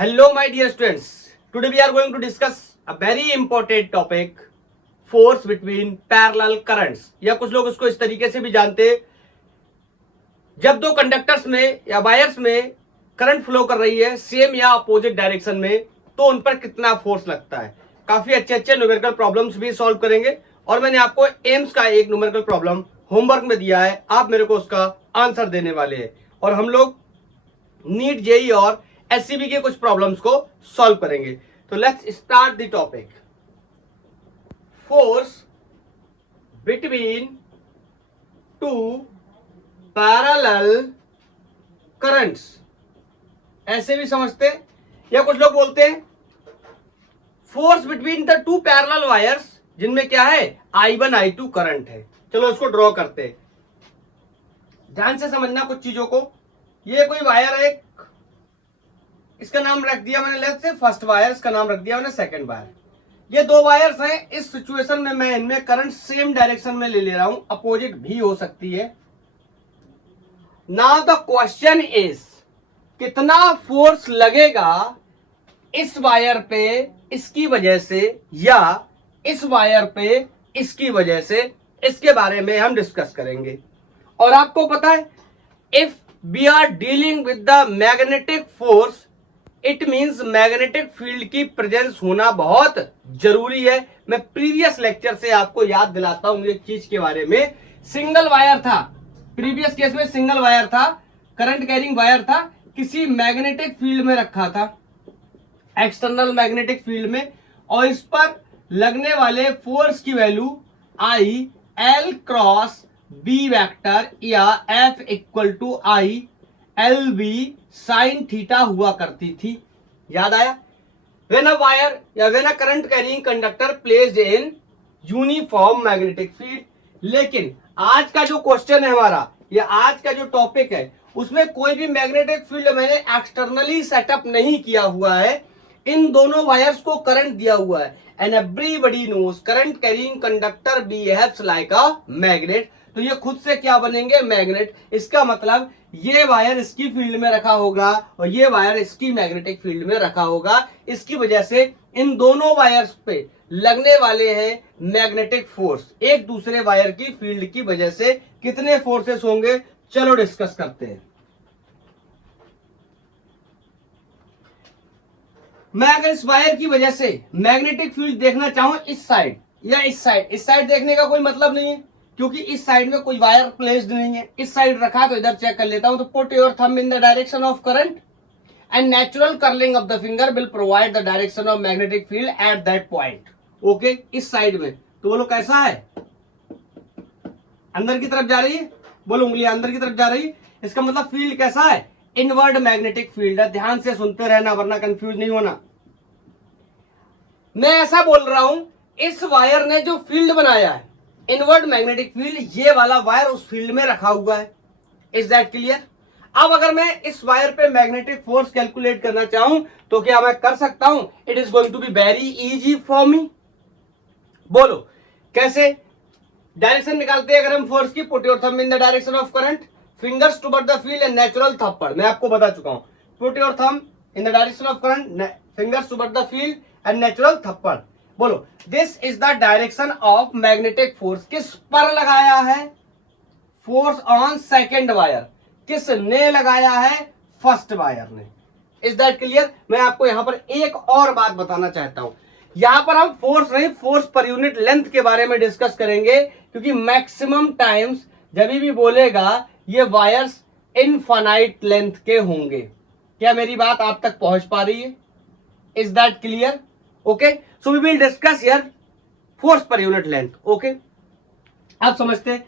Hello, my dear students. Today we are going to discuss a very important topic, force between parallel currents. या कुछ लोग उसको इस तरीके से भी जानते हैं, जब दो कंडक्टर्स में या वायर्स में करंट फ्लो कर रही है सेम या अपोजिट डायरेक्शन में, तो उन पर कितना फोर्स लगता है। काफी अच्छे अच्छे न्यूमेरिकल प्रॉब्लम्स भी सॉल्व करेंगे और मैंने आपको एम्स का एक न्यूमेरिकल प्रॉब्लम होमवर्क में दिया है, आप मेरे को उसका आंसर देने वाले हैं और हम लोग नीट जेई और एससीबी के कुछ प्रॉब्लम्स को सॉल्व करेंगे। तो let's start the topic. Force between two parallel currents, ऐसे भी समझते हैं या कुछ लोग बोलते हैं force between the two parallel wires जिनमें क्या है I1 I2 करंट है। चलो इसको ड्रॉ करते हैं, ध्यान से समझना कुछ चीजों को। ये कोई वायर है, इसका नाम रख दिया मैंने लेफ्ट से फर्स्ट वायर, इसका नाम रख दिया मैंने सेकंड वायर। ये दो वायर्स हैं, इस सिचुएशन में मैं इनमें करंट सेम डायरेक्शन में ले रहा हूं, अपोजिट भी हो सकती है। नाउ द क्वेश्चन इज कितना फोर्स लगेगा इस वायर पे इसकी वजह से या इस वायर पे इसकी वजह से, इसके बारे में हम डिस्कस करेंगे। और आपको पता है if we are dealing with the magnetic force, it means magnetic field की प्रेजेंस होना बहुत जरूरी है। मैं प्रीवियस लेक्चर से आपको याद दिलाता हूं एक चीज के बारे में। सिंगल वायर था, प्रीवियस केस में सिंगल वायर था, करंट कैरिंग वायर था, किसी मैग्नेटिक फील्ड में रखा था, एक्सटर्नल मैग्नेटिक फील्ड में, और इस पर लगने वाले फोर्स की value I L cross B vector या F equal to I L B sine theta हुआ करती थी। याद आया? व्हेन अ वायर या when a current carrying conductor placed in uniform magnetic field. लेकिन आज का जो क्वेश्चन है हमारा या आज का जो टॉपिक है उसमें कोई भी मैग्नेटिक फील्ड मैंने एक्सटर्नली सेटअप नहीं किया हुआ है, इन दोनों वायर्स को करंट दिया हुआ है। And everybody knows current carrying conductor behaves like a magnet. तो ये खुद से क्या बनेंगे? मैग्नेट। इसका मतलब ये वायर इसकी फील्ड में रखा होगा और ये वायर इसकी मैग्नेटिक फील्ड में रखा होगा। इसकी वजह से इन दोनों वायर्स पे लगने वाले हैं मैग्नेटिक फोर्स, एक दूसरे वायर की फील्ड की वजह से। कितने फोर्सेस होंगे चलो डिस्कस करते हैं। मैं अगर इस वायर की वजह से मैग्नेटिक फील्ड देखना चाहूं इस साइड या इस साइड देखने का कोई मतलब नहीं है, क्योंकि इस साइड में कोई वायर प्लेस्ड नहीं है। इस साइड रखा तो इधर चेक कर लेता हूं। तो put your thumb in the direction of current and natural curling of the finger will provide the direction of magnetic field at that point. Okay, इस साइड में तो बोलो कैसा है? अंदर की तरफ जा रही है, बोलो उंगलियां अंदर की तरफ जा रही है। इसका मतलब फील्ड कैसा है? इनवर्ड मैग्नेटिक फील्ड है। ध्यान से सुनते रहना वरना कंफ्यूज नहीं होना। मैं ऐसा बोल रहा हूं इस वायर ने जो फील्ड बनाया है इनवर्ड मैग्नेटिक फील्ड, ये वाला वायर उस फील्ड में रखा हुआ है। Is that clear? अब अगर मैं इस वायर पे मैग्नेटिक फोर्स कैलकुलेट करना चाहूं तो क्या मैं कर सकता हूं? It is going to be very easy for me. बोलो कैसे? डायरेक्शन निकालते हैं अगर हम फोर्स की। Put your thumb in the direction of current, fingers toward the field and natural थप्पड़। मैं आपको बता चुका हूं। Put your thumb in the direction of current, fingers toward the field and natural थप्पड़। बोलो this is the direction of magnetic force. किस पर लगाया है? Force on second wire. किसने लगाया है? फर्स्ट वायर ने। Is that clear? मैं आपको यहां पर एक और बात बताना चाहता हूं। यहां पर हम फोर्स नहीं, फोर्स पर यूनिट लेंथ के बारे में डिस्कस करेंगे, क्योंकि मैक्सिमम टाइम्स जब भी बोलेगा ये वायर्स इनफाइनाइट लेंथ के होंगे। क्या मेरी बात आप तक पहुंच पा रही है? Is that clear? Okay, so we will discuss here force पर यूनिट लेंथ। ओके, आप समझते हैं?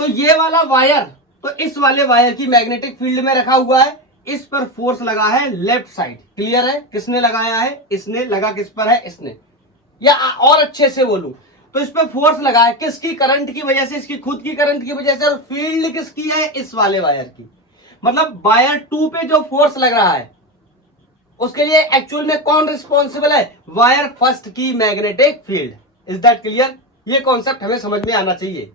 तो ये वाला वायर तो इस वाले वायर की मैग्नेटिक फील्ड में रखा हुआ है, इस पर फोर्स लगा है लेफ्ट साइड। क्लियर है? किसने लगाया है? इसने। लगा किस पर है? इसने। या और अच्छे से बोलूं तो इस पर फोर्स लगा है किसकी? करंट की वजह से, इसकी खुद की करंट की वजह से। और फील्ड किसकी है? इस वाले वायर की। मतलब वायर 2 पे जो फोर्स लग रहा है उसके लिए एक्चुअल में कौन रिस्पॉन्सिबल है? वायर फर्स्ट की magnetic field. Is that clear? ये कॉन्सेप्ट हमें समझ में आना चाहिए।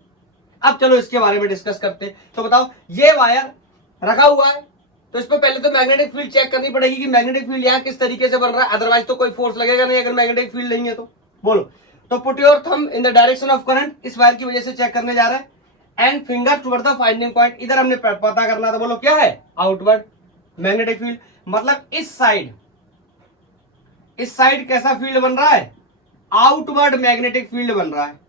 अब चलो इसके बारे में डिस्कस करते हैं। तो बताओ, ये वायर रखा हुआ है तो इस पर पहले तो मैग्नेटिक फील्ड चेक करनी पड़ेगी कि मैग्नेटिक फील्ड यहाँ किस तरीके से बन रहा है, अदरवाइज तो कोई फोर्स लगेगा नहीं अगर मैग्नेटिक फील्ड नहीं है तो। बोलो, तो put your thumb in the direction of current, इस वायर की वजह से चेक करने जा रहा है, and finger toward the finding point, इधर हमने पता करना था। बोलो क्या है, आउटवर्ड मैग्नेटिक फील्ड, मतलब इस साइड कैसा फील्ड बन रहा है, आउटवर्ड मैग्नेटिक फील्ड बन रहा है।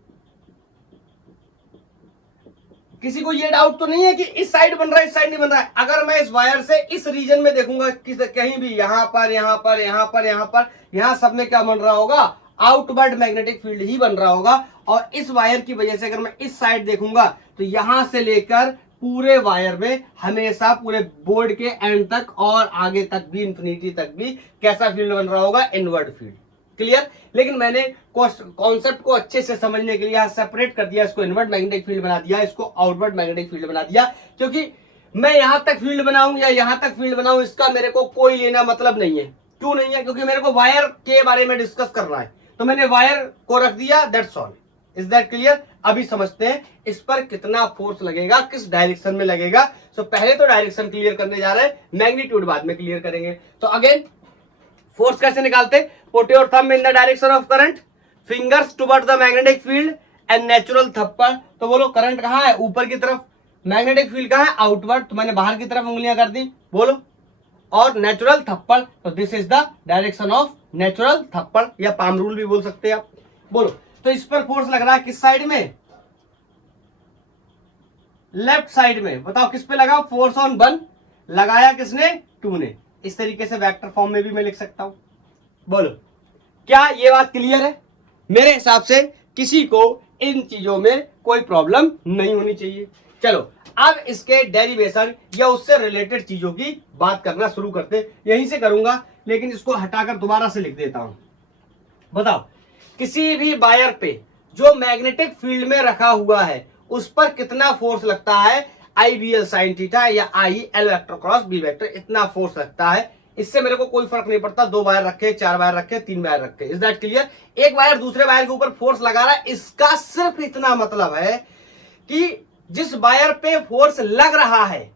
किसी को ये डाउट तो नहीं है कि इस साइड बन रहा है इस साइड नहीं बन रहा है। अगर मैं इस वायर से इस रीजन में देखूंगा कहीं भी, यहां पर यहां पर यहां पर यहां पर, यहां सब में क्या बन रहा होगा, आउटवर्ड मैग्नेटिक फील्ड ही बन रहा होगा। और इस वायर की वजह से अगर मैं इस साइड देखूंगा तो यहां से लेकर पूरे वायर में हमेशा पूरे बोर्ड के एंड तक और आगे तक भी, इंफिनिटी तक भी कैसा फील्ड बन रहा होगा, इनवर्ड फील्ड। क्लियर। लेकिन मैंने कॉन्सेप्ट को अच्छे से समझने के लिए यहां सेपरेट कर दिया, इसको इनवर्ड मैग्नेटिक फील्ड बना दिया, इसको आउटवर्ड मैग्नेटिक फील्ड बना दिया, क्योंकि मैं यहां तक फील्ड बनाऊं या यहां तक फील्ड बनाऊं इसका मेरे को कोई लेना मतलब नहीं है। क्यों नहीं है, क्योंकि मेरे को वायर के बारे में डिस्कस करना है, तो मैंने वायर को रख दिया, that's all. Is that clear. अभी समझते हैं इस पर कितना फोर्स लगेगा, किस डायरेक्शन में लगेगा। सो पहले तो डायरेक्शन क्लियर करने जा रहे हैं, मैग्नीट्यूड बाद में क्लियर करेंगे। तो अगेन फोर्स कैसे निकालते, put your thumb in the direction of current, fingers toward the magnetic field and natural थप्पड़। तो बोलो करंट कहां है, ऊपर की तरफ, मैग्नेटिक फील्ड कहां है, आउटवर्ड, तो मैंने बाहर की तरफ उंगलियां कर दी। बोलो, और नेचुरल थप्पड़, तो this is the direction of natural थप्पड़, या पाम रूल भी बोल सकते हैं आप। बोलो, तो इस पर फोर्स लग रहा है किस साइड में, लेफ्ट साइड में। बताओ किस पे लगा, फोर्स ऑन 1 लगाया किसने, 2 ने। इस तरीके से वेक्टर फॉर्म में भी मैं लिख सकता हूं। बोलो, क्या ये बात क्लियर है। मेरे हिसाब से किसी को इन चीजों में कोई प्रॉब्लम नहीं होनी चाहिए। चलो अब इसके डेरिवेशन या उससे रिलेटेड चीजों की बात करना शुरू करते। यहीं से करूंगा, लेकिन इसको हटाकर दोबारा से लिख देता हूं। बताओ, किसी भी वायर पे जो मैग्नेटिक फील्ड में रखा हुआ है उस पर कितना फोर्स लगता है, IBL साइन थीटा या IL vector cross B vector, इतना फोर्स लगता है। इससे मेरे को कोई फर्क नहीं पड़ता 2 वायर रखे, 4 वायर रखे, 3 वायर रखे। Is that clear. एक वायर दूसरे वायर के ऊपर फोर्स लगा रहा है, इसका सिर्फ इतना मतलब है कि जिस वायर पे फोर्स लग रहा है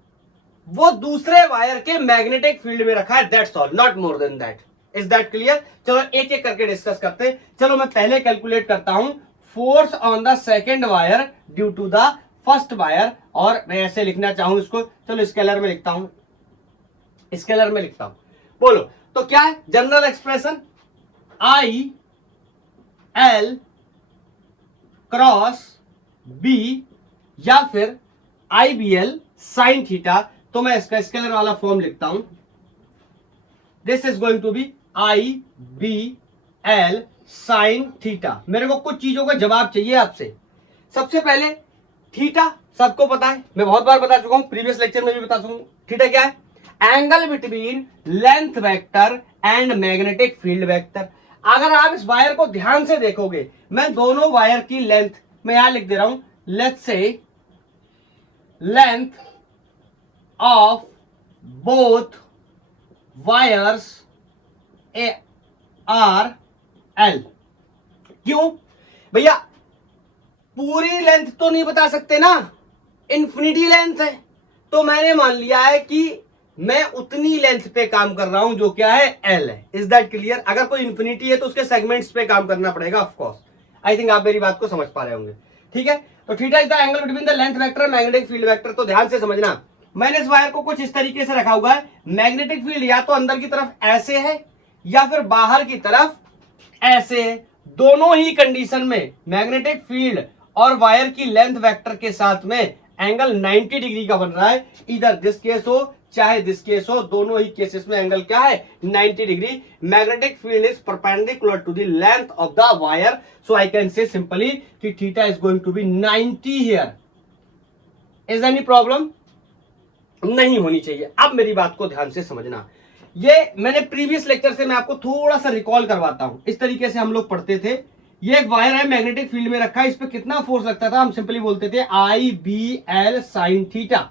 वो दूसरे वायर के मैग्नेटिक फील्ड में रखा है, that's all, not more than that. Is that clear. चलो एक एक करके डिस्कस करते हैं। चलो मैं पहले कैलकुलेट करता हूं force on the second wire due to the first wire, और मैं ऐसे लिखना चाहूं इसको, चलो स्केलर में लिखता हूं, स्केलर में लिखता हूं। बोलो, तो क्या है general expression, IL cross B या फिर IBL साइन थीटा। तो मैं इसका स्केलर वाला फॉर्म लिखता हूं, this is going to be IBL sine theta. मेरे को कुछ चीजों का जवाब चाहिए आपसे। सबसे पहले थीटा सबको पता है, मैं बहुत बार बता चुका हूं, प्रीवियस लेक्चर में भी बता चुका हूं। थीटा क्या है, angle between length vector and magnetic field vector. अगर आप इस वायर को ध्यान से देखोगे, मैं दोनों वायर की लेंथ मैं यहां लिख दे रहा हूं, let's say length of both wires are L। क्यों भैया, पूरी लेंथ तो नहीं बता सकते ना, इन्फिनिटी लेंथ है, तो मैंने मान लिया है कि मैं उतनी लेंथ पे काम कर रहा हूं जो क्या है, L है। Is that clear. अगर कोई इन्फिनिटी है तो उसके सेगमेंट्स पे काम करना पड़ेगा, ऑफ कोर्स। आई थिंक आप मेरी बात को समझ पा रहे होंगे। ठीक है, तो theta is the angle between the length vector and magnetic field vector. तो ध्यान से समझना, मैंने इस वायर को कुछ इस तरीके से रखा हुआ है, मैग्नेटिक फील्ड या तो अंदर की तरफ ऐसे है या फिर बाहर की तरफ ऐसे है। दोनों ही कंडीशन में मैग्नेटिक फील्ड और वायर की लेंथ वेक्टर के साथ में एंगल 90 डिग्री का बन रहा है। इधर दिस केस हो चाहे दिस केस हो, दोनों ही केसेस में एंगल क्या है, 90 degree. Magnetic field is perpendicular to the length of the wire, so I can say simply कि theta is going to be 90 here. Is any problem, नहीं होनी चाहिए। अब मेरी बात को ध्यान से समझना, ये मैंने प्रीवियस लेक्चर से मैं आपको थोड़ा सा रिकॉल करवाता हूं। इस तरीके से हम लोग पढ़ते थे, ये एक वायर है मैग्नेटिक फील्ड में रखा है, इस पे कितना फोर्स लगता था, हम सिंपली बोलते थे IBL साइन थीटा।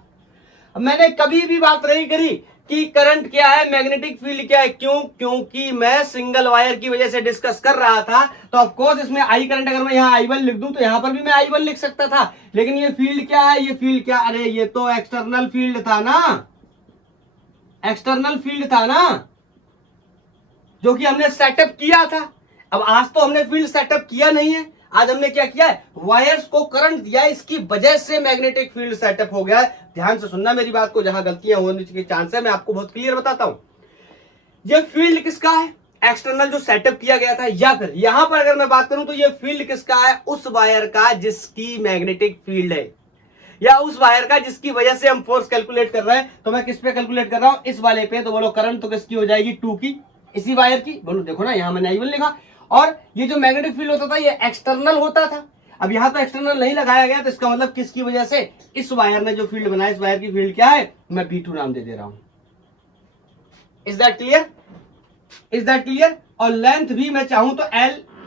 मैंने कभी भी बात नहीं करी कि करंट क्या है, मैग्नेटिक फील्ड क्या है। क्यों, क्योंकि मैं सिंगल वायर की वजह से डिस्कस कर रहा था, तो ऑफ कोर्स इसमें I करंट अगर मैं यहाँ I1 लिख दूं तो यहां पर भी मैं I1 लिख सकता था। लेकिन ये फील्ड क्या है, ये फील्ड क्या, अरे ये तो एक्सटर्नल फील्ड था ना, एक्सटर्नल फील्ड था ना, जो कि हमने सेटअप किया था। अब आज तो हमने फील्ड सेटअप किया नहीं है, आज हमने क्या किया है, वायर्स को करंट दिया है, इसकी वजह से मैग्नेटिक फील्ड सेटअप हो गया है। ध्यान से सुनना मेरी बात को, जहां गलतियां होने के चांस है मैं आपको बहुत क्लियर बताता हूं। ये फील्ड किसका है, एक्सटर्नल जो सेटअप किया गया था, या फिर यहां पर अगर मैं बात करूं तो ये फील्ड किसका है, उस वायर का जिसकी मैग्नेटिक फील्ड है, या उस वायर का जिसकी वजह से हम फोर्स कैलकुलेट कर रहे हैं। तो मैं किस पे कैलकुलेट कर रहा हूं, इस वाले पे। तो बोलो करंट तो किसकी हो जाएगी, 2 की, इसी वायर की। बोलो देखो ना, यहां मैंने I1 लिखा, और ये जो मैग्नेटिक फील्ड होता था ये एक्सटर्नल होता था। अब यहां तो एक्सटर्नल नहीं लगाया गया, तो इसका मतलब किसकी वजह से, इस वायर ने जो फील्ड बनाया, इस वायर की फील्ड क्या है, मैं B2 नाम दे रहा हूं। Is that clear, is that clear. और लेंथ भी मैं चाहूं तो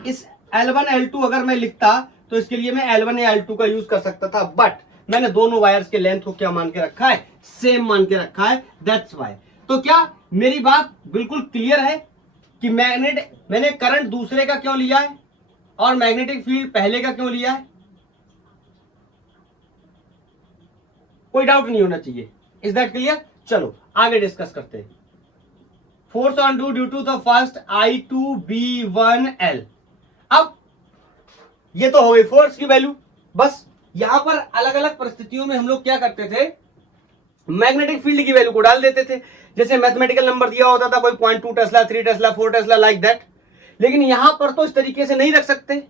इस L1 L2 अगर मैं लिखता तो इसके लिए मैं L1 या L2 का यूज कर सकता था, बट मैंने दोनों वायर्स के लेंथ को क्या मान के रखा है, सेम मान के रखा है, दैट्स वाई। तो क्या मेरी बात बिल्कुल क्लियर है कि मैंने करंट दूसरे का क्यों लिया है और मैग्नेटिक फील्ड पहले का क्यों लिया है, कोई डाउट नहीं होना चाहिए। Is that clear. चलो आगे डिस्कस करते हैं। Force on due to the first I2B1L। अब ये तो हो गई फोर्स की वैल्यू। बस यहां पर अलग अलग परिस्थितियों में हम लोग क्या करते थे, मैग्नेटिक फील्ड की वैल्यू को डाल देते थे। जैसे मैथमेटिकल नंबर दिया होता था, कोई 0.2 Tesla, 3 Tesla, 4 Tesla, like that. लेकिन यहां पर तो इस तरीके से नहीं रख सकते।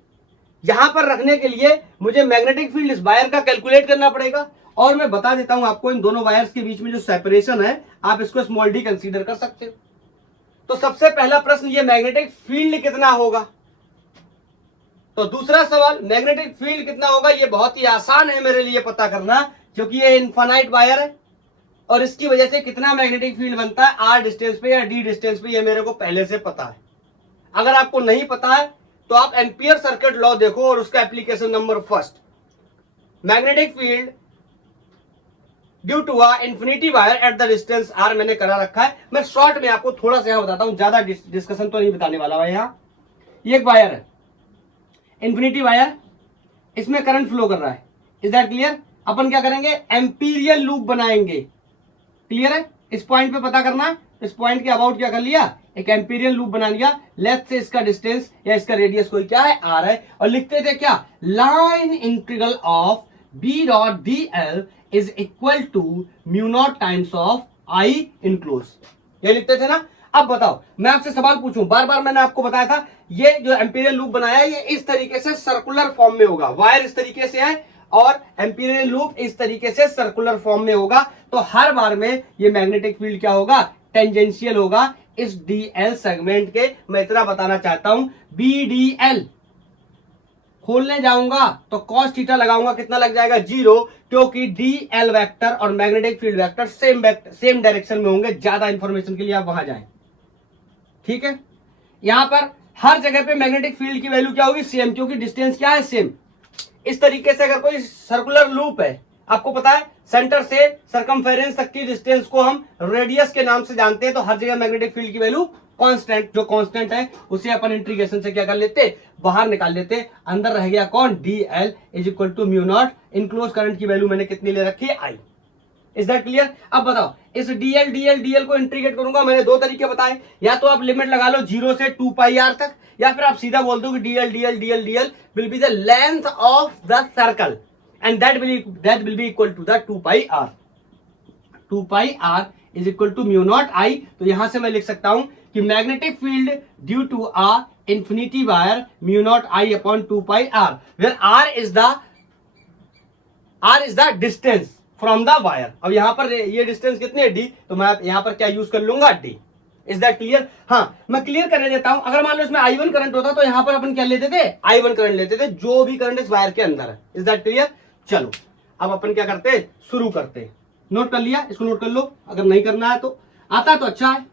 यहां पर रखने के लिए मुझे मैग्नेटिक फील्ड इस वायर का कैलकुलेट करना पड़ेगा। और मैं बता देता हूं आपको, इन दोनों वायर्स के बीच में जो सेपरेशन है, आप इसको स्मॉल डी कंसीडर कर सकते हो। तो सबसे पहला प्रश्न, ये मैग्नेटिक फील्ड कितना होगा। तो दूसरा सवाल, मैग्नेटिक फील्ड कितना होगा, ये बहुत ही आसान है मेरे लिए पता करना, क्योंकि ये इनफाइनाइट वायर है और इसकी वजह से कितना मैग्नेटिक फील्ड बनता है R डिस्टेंस पे या D डिस्टेंस पे, ये मेरे को पहले से पता है। अगर आपको नहीं पता है तो आप एम्पियर सर्किट लॉ देखो और उसका application number first, magnetic field due to a infinity wire at the distance R मैंने करा रखा है। मैं शॉर्ट में आपको थोड़ा सा यहां बताता हूं, ज्यादा डिस्कशन तो नहीं बताने वाला भाई। यहां ये एक वायर है, इंफिनिटी वायर, इसमें करंट फ्लो कर रहा है। Is that clear. अपन क्या करेंगे, एम्पीरियल लूप बनाएंगे। क्लियर है, इस पॉइंट पे पता करना है। इस पॉइंट के अबाउट क्या कर लिया, एक एम्पीरियल लूप बना लिया। लेफ्ट से इसका डिस्टेंस या इसका रेडियस कोई क्या है, R है। और लिखते थे क्या, line integral of B dot DL is equal to mu naught times of I enclose, ये लिखते थे ना। अब बताओ, मैं आपसे सवाल पूछूं, बार बार मैंने आपको बताया था, ये जो एम्पीरियल लूप बनाया है, ये इस तरीके से सर्कुलर फॉर्म में होगा। वायर इस तरीके से है और एम्पीरियल लूप इस तरीके से सर्कुलर फॉर्म में होगा। तो हर बार में ये मैग्नेटिक फील्ड क्या होगा, टेंजेंशियल होगा इस DL सेगमेंट के। मैं इतना बताना चाहता हूं, BDL खोलने जाऊंगा तो cos थीटा लगाऊंगा, कितना लग जाएगा, 0, क्योंकि DL वेक्टर और magnetic field vector same direction में होंगे। ज्यादा इंफॉर्मेशन के लिए आप वहां जाएं, ठीक है। यहां पर हर जगह पे मैग्नेटिक फील्ड की वैल्यू क्या होगी, सेम, क्योंकि डिस्टेंस क्या है, सेम। इस तरीके से अगर कोई सर्कुलर लूप है, आपको पता है सेंटर से सरकमफेरेंस तक की डिस्टेंस को हम रेडियस के नाम से जानते हैं, तो हर जगह मैग्नेटिक फील्ड की वैल्यू कांस्टेंट, जो कांस्टेंट है उसे अपन इंटीग्रेशन से क्या कर लेते, बाहर निकाल लेते। अंदर रह गया कौन, DL is equal to mu naught, enclose current की वैल्यू मैंने कितनी ले रखी है, I। Is that clear. अब बताओ, इस DL को इंटीग्रेट करूंगा, मैंने दो तरीके बताए। या तो आप लिमिट लगा लो 0 से 2πr तक, या फिर आप सीधा बोल दो कि DL will be the length of the circle and that will be equal to the 2πr। 2πr is equal to mu naught I। तो यहां से मैं लिख सकता हूं कि magnetic field due to a infinity wire mu naught I upon 2πr, where R is the distance from the wire. अब यहां पर ये डिस्टेंस कितनी है, D, तो मैं यहां पर क्या यूज कर लूंगा, D। Is that clear. हाँ, मैं क्लियर करने देता हूं। अगर मान लो इसमें I1 करंट होता तो यहां पर अपन क्या लेते थे, I1 करंट लेते थे, जो भी करंट इस वायर के अंदर है। Is that clear. चलो अब अपन क्या करते, शुरू करते। नोट कर लिया, इसको नोट कर लो, अगर नहीं करना है तो आता तो अच्छा है।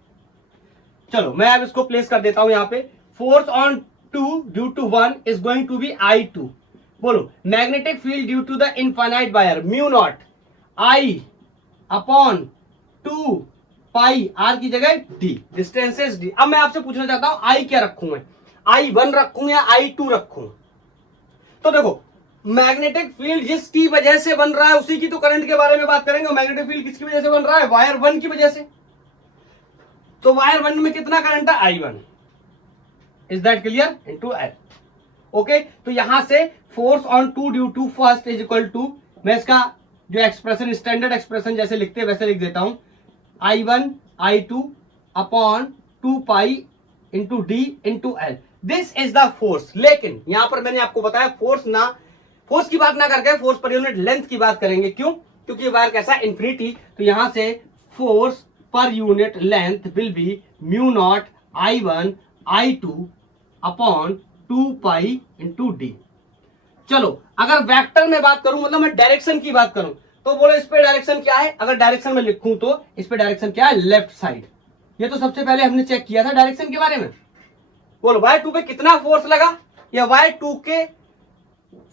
चलो मैं अब इसको प्लेस कर देता हूं यहां पे। Force on 2 due to 1 is going to be I2। बोलो, magnetic field due to the infinite wire mu naught I upon 2πr की जगह D, डिस्टेंसेस D। अब मैं आपसे पूछना चाहता हूं, I क्या रखूं मैं, I1 रखूं या I2 रखूं। तो देखो, मैग्नेटिक फील्ड जिसकी वजह से बन रहा है उसी की तो करंट के बारे में बात करेंगे। मैग्नेटिक फील्ड किसकी वजह से बन रहा है, वायर 1 की वजह से। तो वायर 1 में कितना करंट है, I1, is that clear, into L। Okay, तो यहां से force on 2 due to first is equal to, मैं इसका जो एक्सप्रेशन स्टैंडर्ड एक्सप्रेशन जैसे लिखते हैं वैसे लिख देता हूं, I1 I2 upon 2 pi into D into L, this is the force. लेकिन यहां पर मैंने आपको बताया फोर्स की बात ना करके फोर्स पर यूनिट लेंथ की बात करेंगे। क्यों? क्योंकि वायर कैसा, इन्फिनिटी, तो यहां से फोर्स पर unit length will B mu not I1 I2 upon 2 pi into D. चलो अगर वेक्टर में बात करूं, मतलब मैं डायरेक्शन की बात करूं, तो बोलो इस पे डायरेक्शन क्या है, अगर डायरेक्शन में लिखूं तो इस पे डायरेक्शन क्या है, लेफ्ट साइड। ये तो सबसे पहले हमने चेक किया था डायरेक्शन के बारे में। बोलो वायर 2 पे कितना फोर्स लगा, या वायर 2 के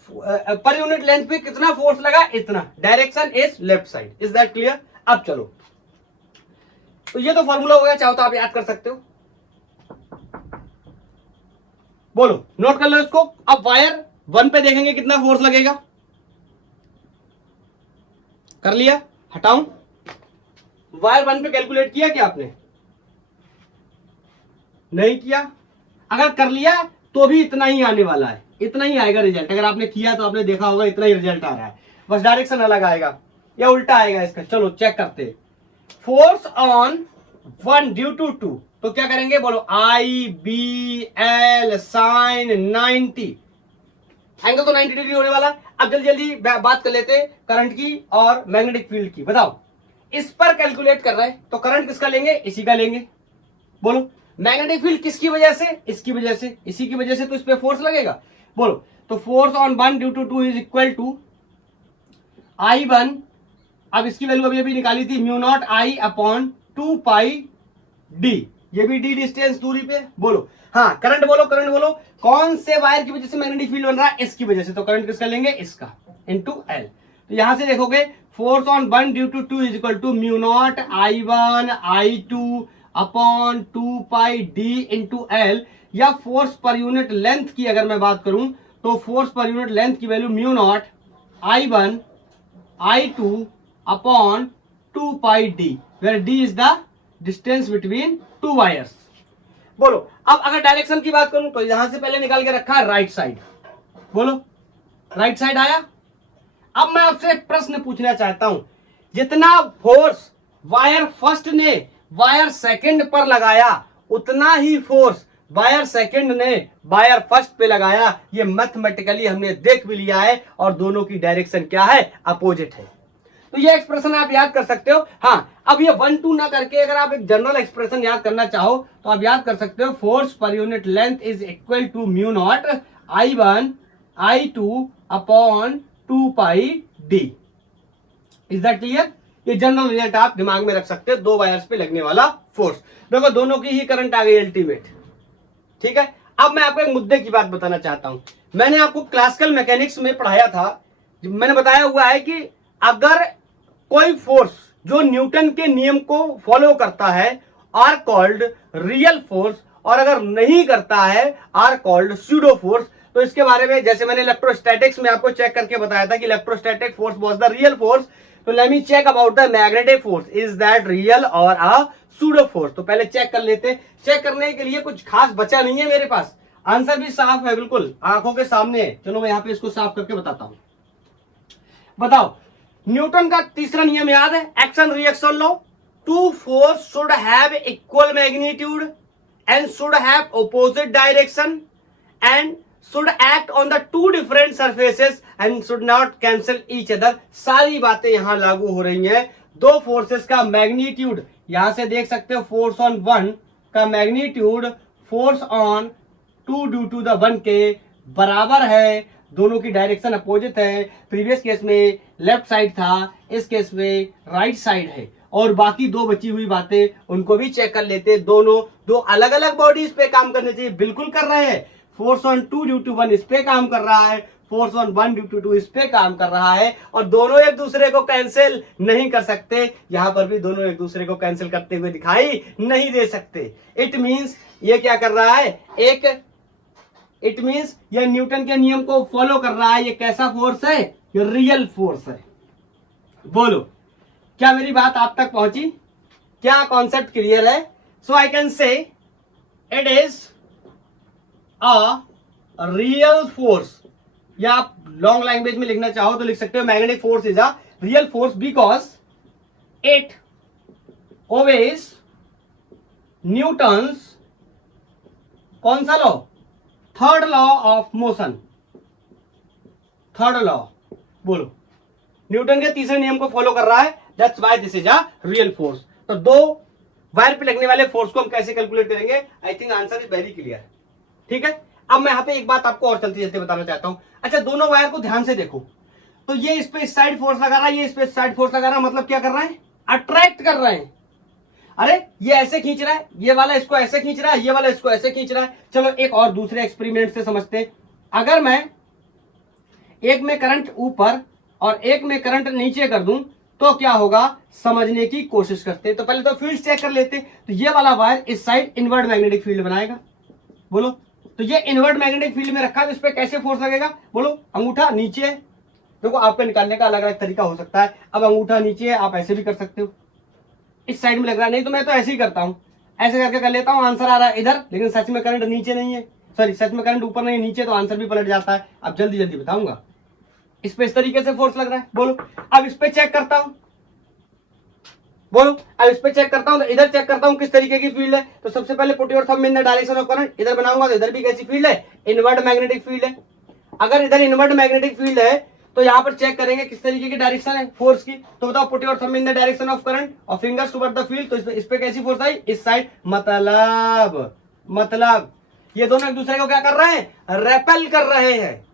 पर यूनिट लेंथ पे कितना फोर्स लगा, इतना। Direction is left side, is that clear. अब चलो, तो ये तो फॉर्मूला हो गया, चाहो तो आप याद कर सकते हो। बोलो नोट कर लो इसको। अब वायर 1 पे देखेंगे कितना फोर्स लगेगा, कर लिया, हटाऊं। वायर 1 पे कैलकुलेट किया क्या आपने, नहीं किया। अगर कर लिया तो भी इतना ही आने वाला है, इतना ही आएगा रिजल्ट। अगर आपने किया तो आपने देखा होगा इतना ही रिजल्ट आ रहा है, बस डायरेक्शन अलग आएगा या उल्टा आएगा इसका। चलो चेक करते। फोर्स ऑन 1 ड्यू टू 2, तो क्या करेंगे, बोलो आई बी एल साइन 90, एंगल तो 90 डिग्री होने वाला। अब जल्दी जल्दी बात कर लेते करंट की और मैग्नेटिक फील्ड की। बताओ इस पर कैलकुलेट कर रहे हैं तो करंट किसका लेंगे, इसी का लेंगे। बोलो मैग्नेटिक फील्ड किसकी वजह से, इसकी वजह से, इसी की वजह से, तो इस पे फोर्स लगेगा। बोलो तो force on 1 due to 2 is equal to I1, अब इसकी वैल्यू अभी अभी निकाली थी, mu naught I upon 2 pi D, ये भी डी डिस्टेंस दूरी पे। बोलो हाँ करंट बोलो, करंट बोलो, कौन से वायर की वजह से मैग्नेटिक फील्ड बन रहा है, इसकी वजह से, तो करंट किसका लेंगे, इसका, इनटू एल। तो यहां से देखोगे force on 1 due to 2 is equal to mu not I1 I2 upon 2 pi D into L, या फोर्स पर यूनिट लेंथ की अगर मैं बात करूं तो फोर्स पर यूनिट लेंथ की value mu not I1 I2 upon 2 pi D, where D is the distance between two wires. बोलो अब अगर डायरेक्शन की बात करूं तो यहां से पहले निकाल के रखा है राइट साइड। बोलो राइट साइड आया। अब मैं आपसे एक प्रश्न पूछना चाहता हूं, जितना फोर्स वायर फर्स्ट ने वायर सेकंड पर लगाया उतना ही फोर्स वायर सेकंड ने वायर फर्स्ट पे लगाया। ये मैथमेटिकली हमने देख भी लिया है, और दोनों की डायरेक्शन क्या है, अपोजिट है। तो ये एक्सप्रेशन आप याद कर सकते हो। हाँ अब ये 1 2 ना करके अगर आप एक जनरल एक्सप्रेशन याद करना चाहो तो आप याद कर सकते हो, फोर्स पर unit length is equal to mu not I1 I2 upon 2 pi D. Is that clear. ये जनरल रिजल्ट आप दिमाग में रख सकते हो, दो वायर्स पे लगने वाला फोर्स। देखो दोनों की ही करंट आ गई अल्टीमेट, ठीक है। अब मैं आपको एक मुद्दे की बात बताना चाहता हूं। मैंने आपको क्लासिकल मैकेनिक्स में पढ़ाया था, मैंने बताया हुआ है कि अगर कोई फोर्स जो न्यूटन के नियम को फॉलो करता है आर कॉल्ड रियल फोर्स, और अगर नहीं करता है आर कॉल्ड स्यूडो फोर्स। तो इसके बारे में जैसे मैंने इलेक्ट्रोस्टैटिक्स में आपको चेक करके बताया था कि electrostatic force was the real force, तो let me check about the magnetic force, is that real और अ स्यूडो फोर्स। तो पहले चेक कर लेते। चेक करने के लिए कुछ खास बचा नहीं है मेरे पास, आंसर भी साफ है, बिल्कुल आंखों के सामने है। चलो मैं यहां पे इसको साफ करके बताता हूं। बताओ न्यूटन का तीसरा नियम याद है, action reaction law. Two force should have equal magnitude and should have opposite direction and should act on the two different surfaces and should not cancel each other। सारी बातें यहां लागू हो रही हैं। दो फोर्सेस का मैग्नीट्यूड यहां से देख सकते हो, फोर्स ऑन 1 का magnitude force on 2 due to the 1 के बराबर है, दोनों की डायरेक्शन अपोजिट है। प्रीवियस केस में लेफ्ट साइड था, इस केस में राइट साइड है। और बाकी दो बची हुई बातें उनको भी चेक कर लेते। दोनों दो अलग अलग बॉडीज पे काम करने चाहिए, बिल्कुल कर रहे हैं। फोर्स ऑन 2 ड्यू टू 1 इस पे काम कर रहा है, फोर्स ऑन 1 ड्यू टू 2 इस पे काम कर रहा है, और दोनों एक दूसरे को कैंसिल नहीं कर सकते। यहां पर भी दोनों एक दूसरे को कैंसिल करते हुए दिखाई नहीं दे सकते। इट मींस ये क्या कर रहा है, इट मींस ये न्यूटन के नियम को फॉलो कर रहा है। ये कैसा फोर्स है, ये रियल फोर्स है। बोलो क्या मेरी बात आप तक पहुंची, क्या कॉन्सेप्ट क्लियर है। So I can say it is a real force, या आप लॉन्ग लैंग्वेज में लिखना चाहो तो लिख सकते हो magnetic force is a real force because it obeys Newton's कौन सा law, third law of motion, third law, बोलो, न्यूटन के तीसरे नियम को फॉलो कर रहा है, that's why this is a real force. तो दो वायर पे लगने वाले फोर्स को हम कैसे कैलकुलेट करेंगे, I think answer is very clear. ठीक है, अब मैं यहाँ पे एक बात आपको और चलते चलते बताना चाहता हूं। अच्छा, दोनों वायर को ध्यान से देखो, तो ये इस पे इस साइड फोर्स लगा रहा है, ये इस पे इस साइड फोर्स लगा रहा है, मतलब क्या कर रहे हैं, अट्रैक्ट कर रहे हैं। अरे ये ऐसे खींच रहा है, ये वाला इसको ऐसे खींच रहा है, ये वाला इसको ऐसे खींच रहा है। चलो एक और दूसरे एक्सपेरिमेंट से समझते हैं। अगर मैं एक में करंट ऊपर और एक में करंट नीचे कर दूं तो क्या होगा, समझने की कोशिश करते हैं। तो पहले तो फील्ड चेक कर लेते हैं। तो ये वाला वायर इस साइड इनवर्ट मैग्नेटिक फील्ड बनाएगा, बोलो। तो ये इनवर्ट मैग्नेटिक फील्ड में रखा है, तो इस पे कैसे फोर्स लगेगा, बोलो। अंगूठा नीचे है, देखो आपको निकालने का अलग अलग तरीका हो सकता है। अब अंगूठा नीचे है, आप ऐसे भी कर सकते हो, इस साइड में लग रहा है, नहीं तो मैं तो ऐसे ही करता हूं, ऐसे करके कर लेता हूं, आंसर आ रहा है इधर, लेकिन सच में करंट नीचे नहीं है, सॉरी सच में करंट ऊपर नहीं नीचे, तो आंसर भी पलट जाता है। अब जल्दी जल्दी बताऊंगा, इस पे इस तरीके से फोर्स लग रहा है, बोलो। अब इस पे चेक करता हूं, बोलो। अब इस पे चेक करता हूं, तो इधर चेक करता हूं किस तरीके की फील्ड है। तो सबसे पहले put your thumb in the direction of current, इधर बनाऊंगा तो इधर भी कैसी फील्ड है, इनवर्ट मैग्नेटिक फील्ड है। अगर इधर इनवर्ट मैग्नेटिक फील्ड है तो यहाँ पर चेक करेंगे किस तरीके की डायरेक्शन है फोर्स की। तो बताओ, put your thumb in the direction of current और फिंगर्स टुवर्ड द फील्ड, तो इस पे कैसी फोर्स आई, इस साइड। मतलब ये दोनों एक दूसरे को क्या कर रहे हैं, रेपेल कर रहे हैं।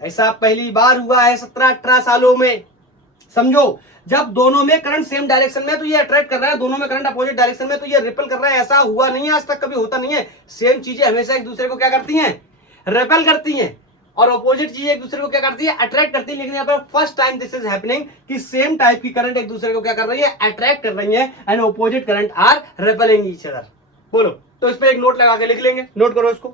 ऐसा पहली बार हुआ है 17-18 सालों में, समझो। जब दोनों में करंट सेम डायरेक्शन में तो ये अट्रैक्ट कर रहा है, दोनों में करंट अपोजिट डायरेक्शन में तो ये रिपेल कर रहा है। ऐसा हुआ नहीं है आज तक, कभी होता नहीं है। सेम चीजें हमेशा एक दूसरे को क्या करती हैं, रेपेल करती हैं, और अपोजिट चीजें एक दूसरे को क्या करती है, अट्रैक्ट करती है। लेकिन यहाँ पर first time this is happening कि सेम टाइप की करंट एक दूसरे को क्या कर रही है, अट्रैक्ट कर रही है, and opposite current are repelling each other, बोलो। तो इस पे एक नोट लगा के लिख लेंगे, नोट करो इसको,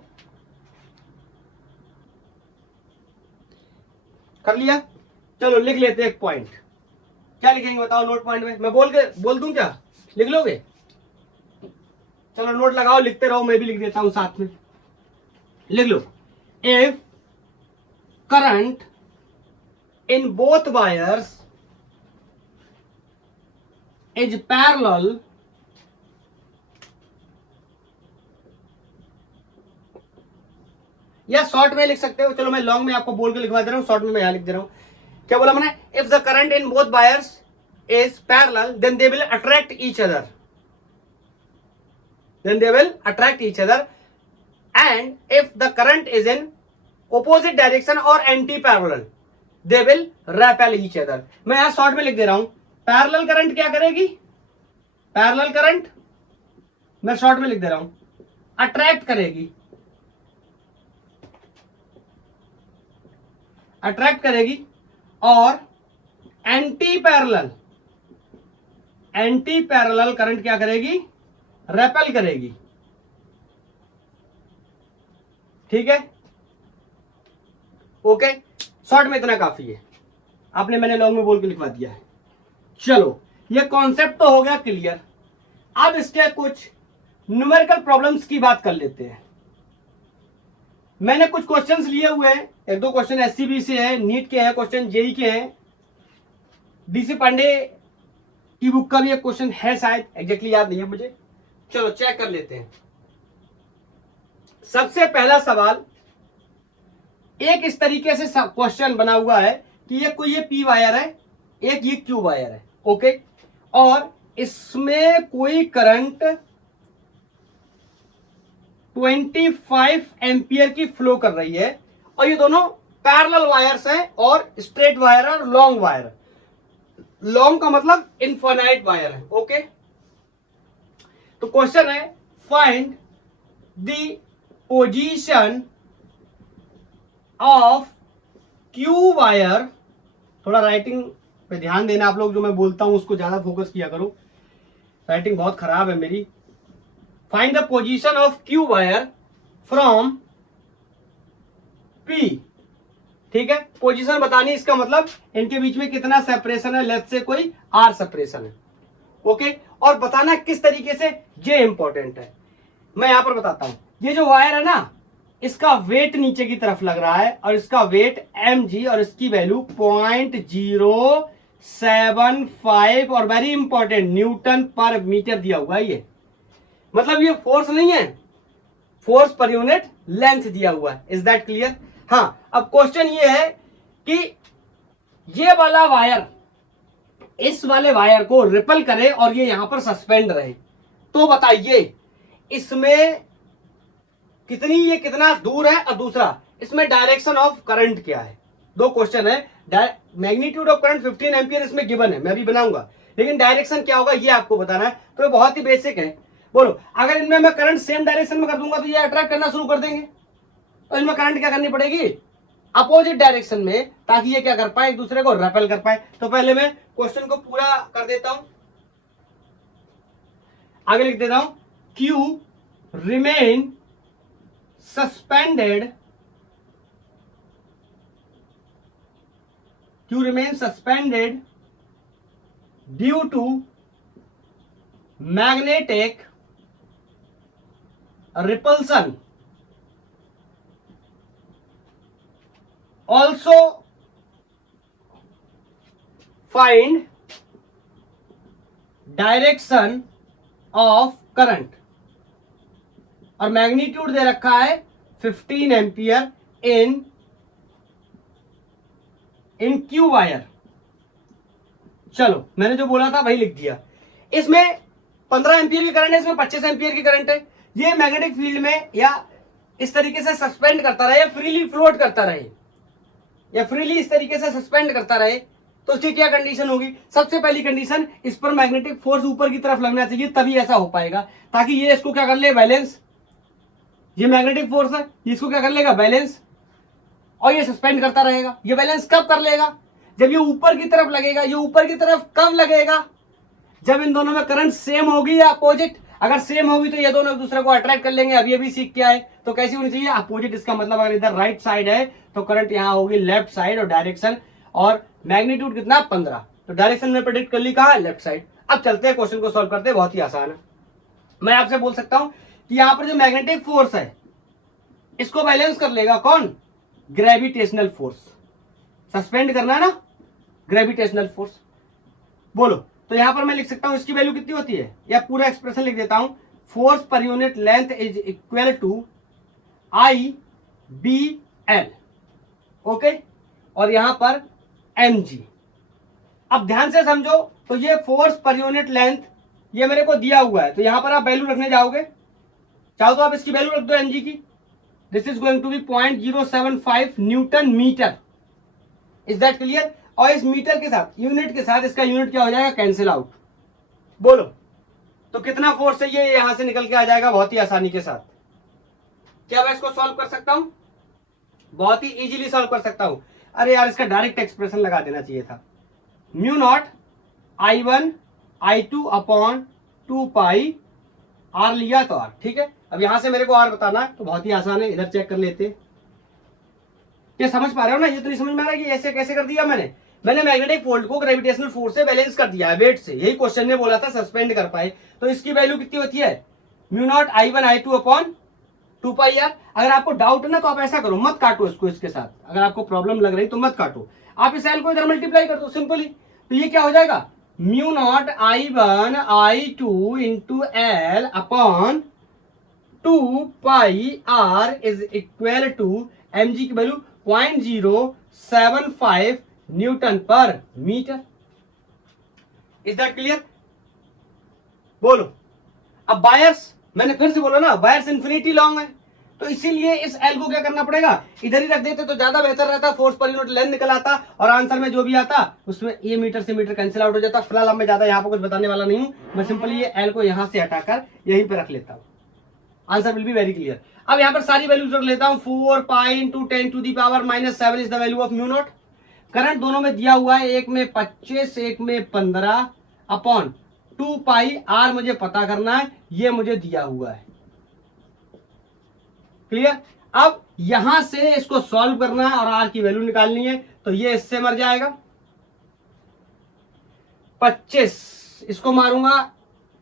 कर लिया। चलो लिख लेते हैं एक पॉइंट, क्या लिखेंगे बताओ नोट पॉइंट में, मैं बोल दूं क्या, लिख लोगे, चलो नोट लगाओ, लिखते रहो, मैं भी लिख देता हूं साथ में, लिख लो। If current in both wires is parallel या शॉर्ट में लिख सकते हो, चलो मैं लॉन्ग में आपको बोल के लिखवा दे रहा हूं, शॉर्ट में मैं यहां लिख दे रहा हूं। क्या बोला मैंने, if the current in both wires is parallel then they will attract each other, and if the current is in opposite direction or anti parallel they will repel each other। मैं यहां शॉर्ट में लिख दे रहा हूं, parallel current क्या करेगी, parallel current मैं short में लिख दे रहा हूं, अट्रैक्ट करेगी, और एंटी पैरेलल करंट क्या करेगी, रेपेल करेगी। ठीक है, ओके, शॉर्ट में इतना काफी है, आपने मैंने लॉन्ग में बोल के लिखवा दिया है। चलो ये कॉन्सेप्ट तो हो गया क्लियर। अब इसके कुछ न्यूमेरिकल प्रॉब्लम्स की बात कर लेते हैं। मैंने कुछ क्वेश्चंस लिए हुए हैं, एक दो क्वेश्चन एससीबी से है, नीट के हैं, क्वेश्चन जेई के हैं, डीसी पांडे की बुक का भी एक क्वेश्चन है, शायद एग्जैक्टली याद नहीं है मुझे। चलो चेक कर लेते हैं। सबसे पहला सवाल, एक इस तरीके से क्वेश्चन बना हुआ है कि ये पी वायर है, एक ये क्यू वायर है, ओके, और इसमें कोई करंट 25 एम्पियर की फ्लो कर रही है, और ये दोनों पैरेलल वायर्स हैं, और स्ट्रेट वायर और लॉन्ग वायर। लॉन्ग का मतलब इनफाइनाइट वायर है, ओके। तो क्वेश्चन है, find the position of Q wire. थोड़ा राइटिंग पे ध्यान देना आप लोग, जो मैं बोलता हूं उसको ज्यादा फोकस किया करो, राइटिंग बहुत खराब है मेरी। Find the position of Q wire from P, ठीक है, पोजीशन बतानी, इसका मतलब इनके बीच में कितना सेपरेशन है, लेट्स से कोई आर सेपरेशन है, ओके, और बताना किस तरीके से, ये इंपॉर्टेंट है। मैं यहां पर बताता हूं, ये जो वायर है ना, इसका वेट नीचे की तरफ लग रहा है और इसका वेट mg और इसकी वैल्यू 0.075 और very important Newton per metre दिया हुआ है। ये मतलब ये फोर्स नहीं है, फोर्स पर यूनिट लेंथ दिया हुआ है। Is that clear? हाँ, अब क्वेश्चन ये है कि ये वाला वायर इस वाले वायर को रिपल करे और ये यहां पर सस्पेंड रहे, तो बताइए इसमें कितनी, ये कितना दूर है, और दूसरा इसमें डायरेक्शन ऑफ करंट क्या है। दो क्वेश्चन है। मैग्नीट्यूड ऑफ करंट 15 एम्पियर इसमें गिवन है, मैं भी बनाऊंगा, लेकिन डायरेक्शन क्या होगा ये आपको बताना है। तो ये बहुत ही बेसिक है। बोलो, अगर इनमें मैं करंट सेम डायरेक्शन में कर दूंगा तो ये अट्रैक्ट करना शुरू कर देंगे, तो इनमें करंट क्या करनी पड़ेगी, अपोजिट डायरेक्शन में, ताकि ये क्या कर पाए, एक दूसरे को रेपेल कर पाए। तो पहले मैं क्वेश्चन को पूरा कर देता हूं, आगे लिख देता हूं, Q remain suspended due to magnetic repulsion. Also find direction of current, और मैग्नीट्यूड दे रखा है 15 एम्पियर इन क्यू वायर। चलो, मैंने जो बोला था वही लिख दिया। इसमें 15 एम्पियर की करंट है, इसमें 25 एम्पियर की करंट है। ये मैग्नेटिक फील्ड में या इस तरीके से सस्पेंड करता रहे, या फ्रीली फ्लोट करता रहे, या फ्रीली इस तरीके से सस्पेंड करता रहे, तो उसकी क्या कंडीशन होगी। सबसे पहली कंडीशन, इस पर मैग्नेटिक फोर्स ऊपर की तरफ लगना चाहिए, तभी ऐसा हो पाएगा, ताकि ये इसको क्या कर ले, बैलेंस। ये मैग्नेटिक फोर्स है, इसको क्या कर लेगा, बैलेंस, और ये सस्पेंड करता रहेगा। ये बैलेंस कब कर लेगा, जब ये ऊपर की तरफ लगेगा। ये ऊपर की तरफ कब लगेगा, जब इन दोनों में करंट सेम होगी या अपोजिट। अगर सेम होगी तो ये दोनों एक दूसरे को अट्रैक्ट कर लेंगे। अभी सीख के आए, तो कैसी होनी चाहिए, अपोजिट। इसका मतलब अगर इधर राइट साइड है तो करंट यहां होगी लेफ्ट साइड, और डायरेक्शन और मैग्नीट्यूड कितना, 15, तो डायरेक्शन में प्रेडिक्ट कर ली कहां, लेफ्ट साइड। अब चलते हैं क्वेश्चन को सॉल्व करते हैं, बहुत ही आसान है। मैं आपसे बोल सकता हूं कि यहां पर जो मैग्नेटिक फोर्स है इसको बैलेंस कर लेगा कौन, ग्रेविटेशनल फोर्स। सस्पेंड करना है ना, ग्रेविटेशनल फोर्स। बोलो, तो यहां पर मैं लिख सकता हूं इसकी वैल्यू कितनी होती है, या पूरा एक्सप्रेशन लिख देता हूं, फोर्स पर unit length is equal to I B L, okay, और यहां पर एम जी। अब ध्यान से समझो, तो ये फोर्स पर यूनिट लेंथ ये मेरे को दिया हुआ है, तो यहां पर आप वैल्यू रखने जाओगे, चाहो तो आप इसकी वैल्यू रख दो एम जी की। This is going to be 0.075 newton meter. Is that clear? और इस मीटर के साथ, यूनिट के साथ, इसका यूनिट क्या हो जाएगा, कैंसिल आउट। बोलो, तो कितना फोर्स है, ये यहां से निकल के आ जाएगा बहुत ही आसानी के साथ। क्या मैं इसको सॉल्व कर सकता हूं, बहुत ही इजीली सॉल्व कर सकता हूं। अरे यार, इसका डायरेक्ट एक्सप्रेशन लगा देना चाहिए था, mu not I1 I2 upon 2 pi R लिया तो आर, ठीक है। अब यहां से मेरे को आर बताना है, तो बहुत ही आसान है, इधर चेक कर लेते हैं। क्या समझ पा रहे हो ना, ये तो नहीं समझ में आ रहा है कि ऐसे कैसे कर दिया मैंने मैग्नेटिक फोल्ड को ग्रेविटेशनल फोर्स से बैलेंस कर दिया है, वेट से। यही क्वेश्चन ने बोला था सस्पेंड कर पाए, तो इसकी वैल्यू कितनी होती है, mu not I1 I2 upon 2 pi R. अगर आपको डाउट है ना, तो आप ऐसा करो, मत काटो इसको इसके साथ, अगर आपको प्रॉब्लम लग रही तो मत काटो, आप इस एल को इधर मल्टीप्लाई कर दो सिंपली। तो ये क्या हो जाएगा, mu not I1 I2 into L upon 2 pi R is equal to M G की value 0.075 newton per meter. Is that clear? बोलो, अब बायर्स, मैंने फिर से बोला ना, बायर्स इन्फिनिटी लॉन्ग है, तो इसीलिए इस एल को क्या करना पड़ेगा, इधर ही रख देते तो ज्यादा बेहतर रहता, फोर्स पर यूनिट लेंथ निकल आता, और आंसर में जो भी आता उसमें ये मीटर से मीटर कैंसिल आउट हो जाता। फिलहाल अब मैं ज्यादा यहाँ पर कुछ बताने वाला नहीं हूं, मैं सिंपली ये एल को यहां से हटाकर यहीं पे रख लेता हूं, answer will be very clear. अब यहाँ पर सारी वैल्यूज रख लेता हूं, 4 pi into 10 to the power -7 is the value of mu naught. Current दोनों में दिया हुआ है, एक में 25 एक में 15 अपॉन 2 पाई आर मुझे पता करना है, ये मुझे दिया हुआ है। क्लियर? अब यहां से इसको सॉल्व करना है और आर की वैल्यू निकालनी है, तो ये इससे मर जाएगा 25 इसको मारूंगा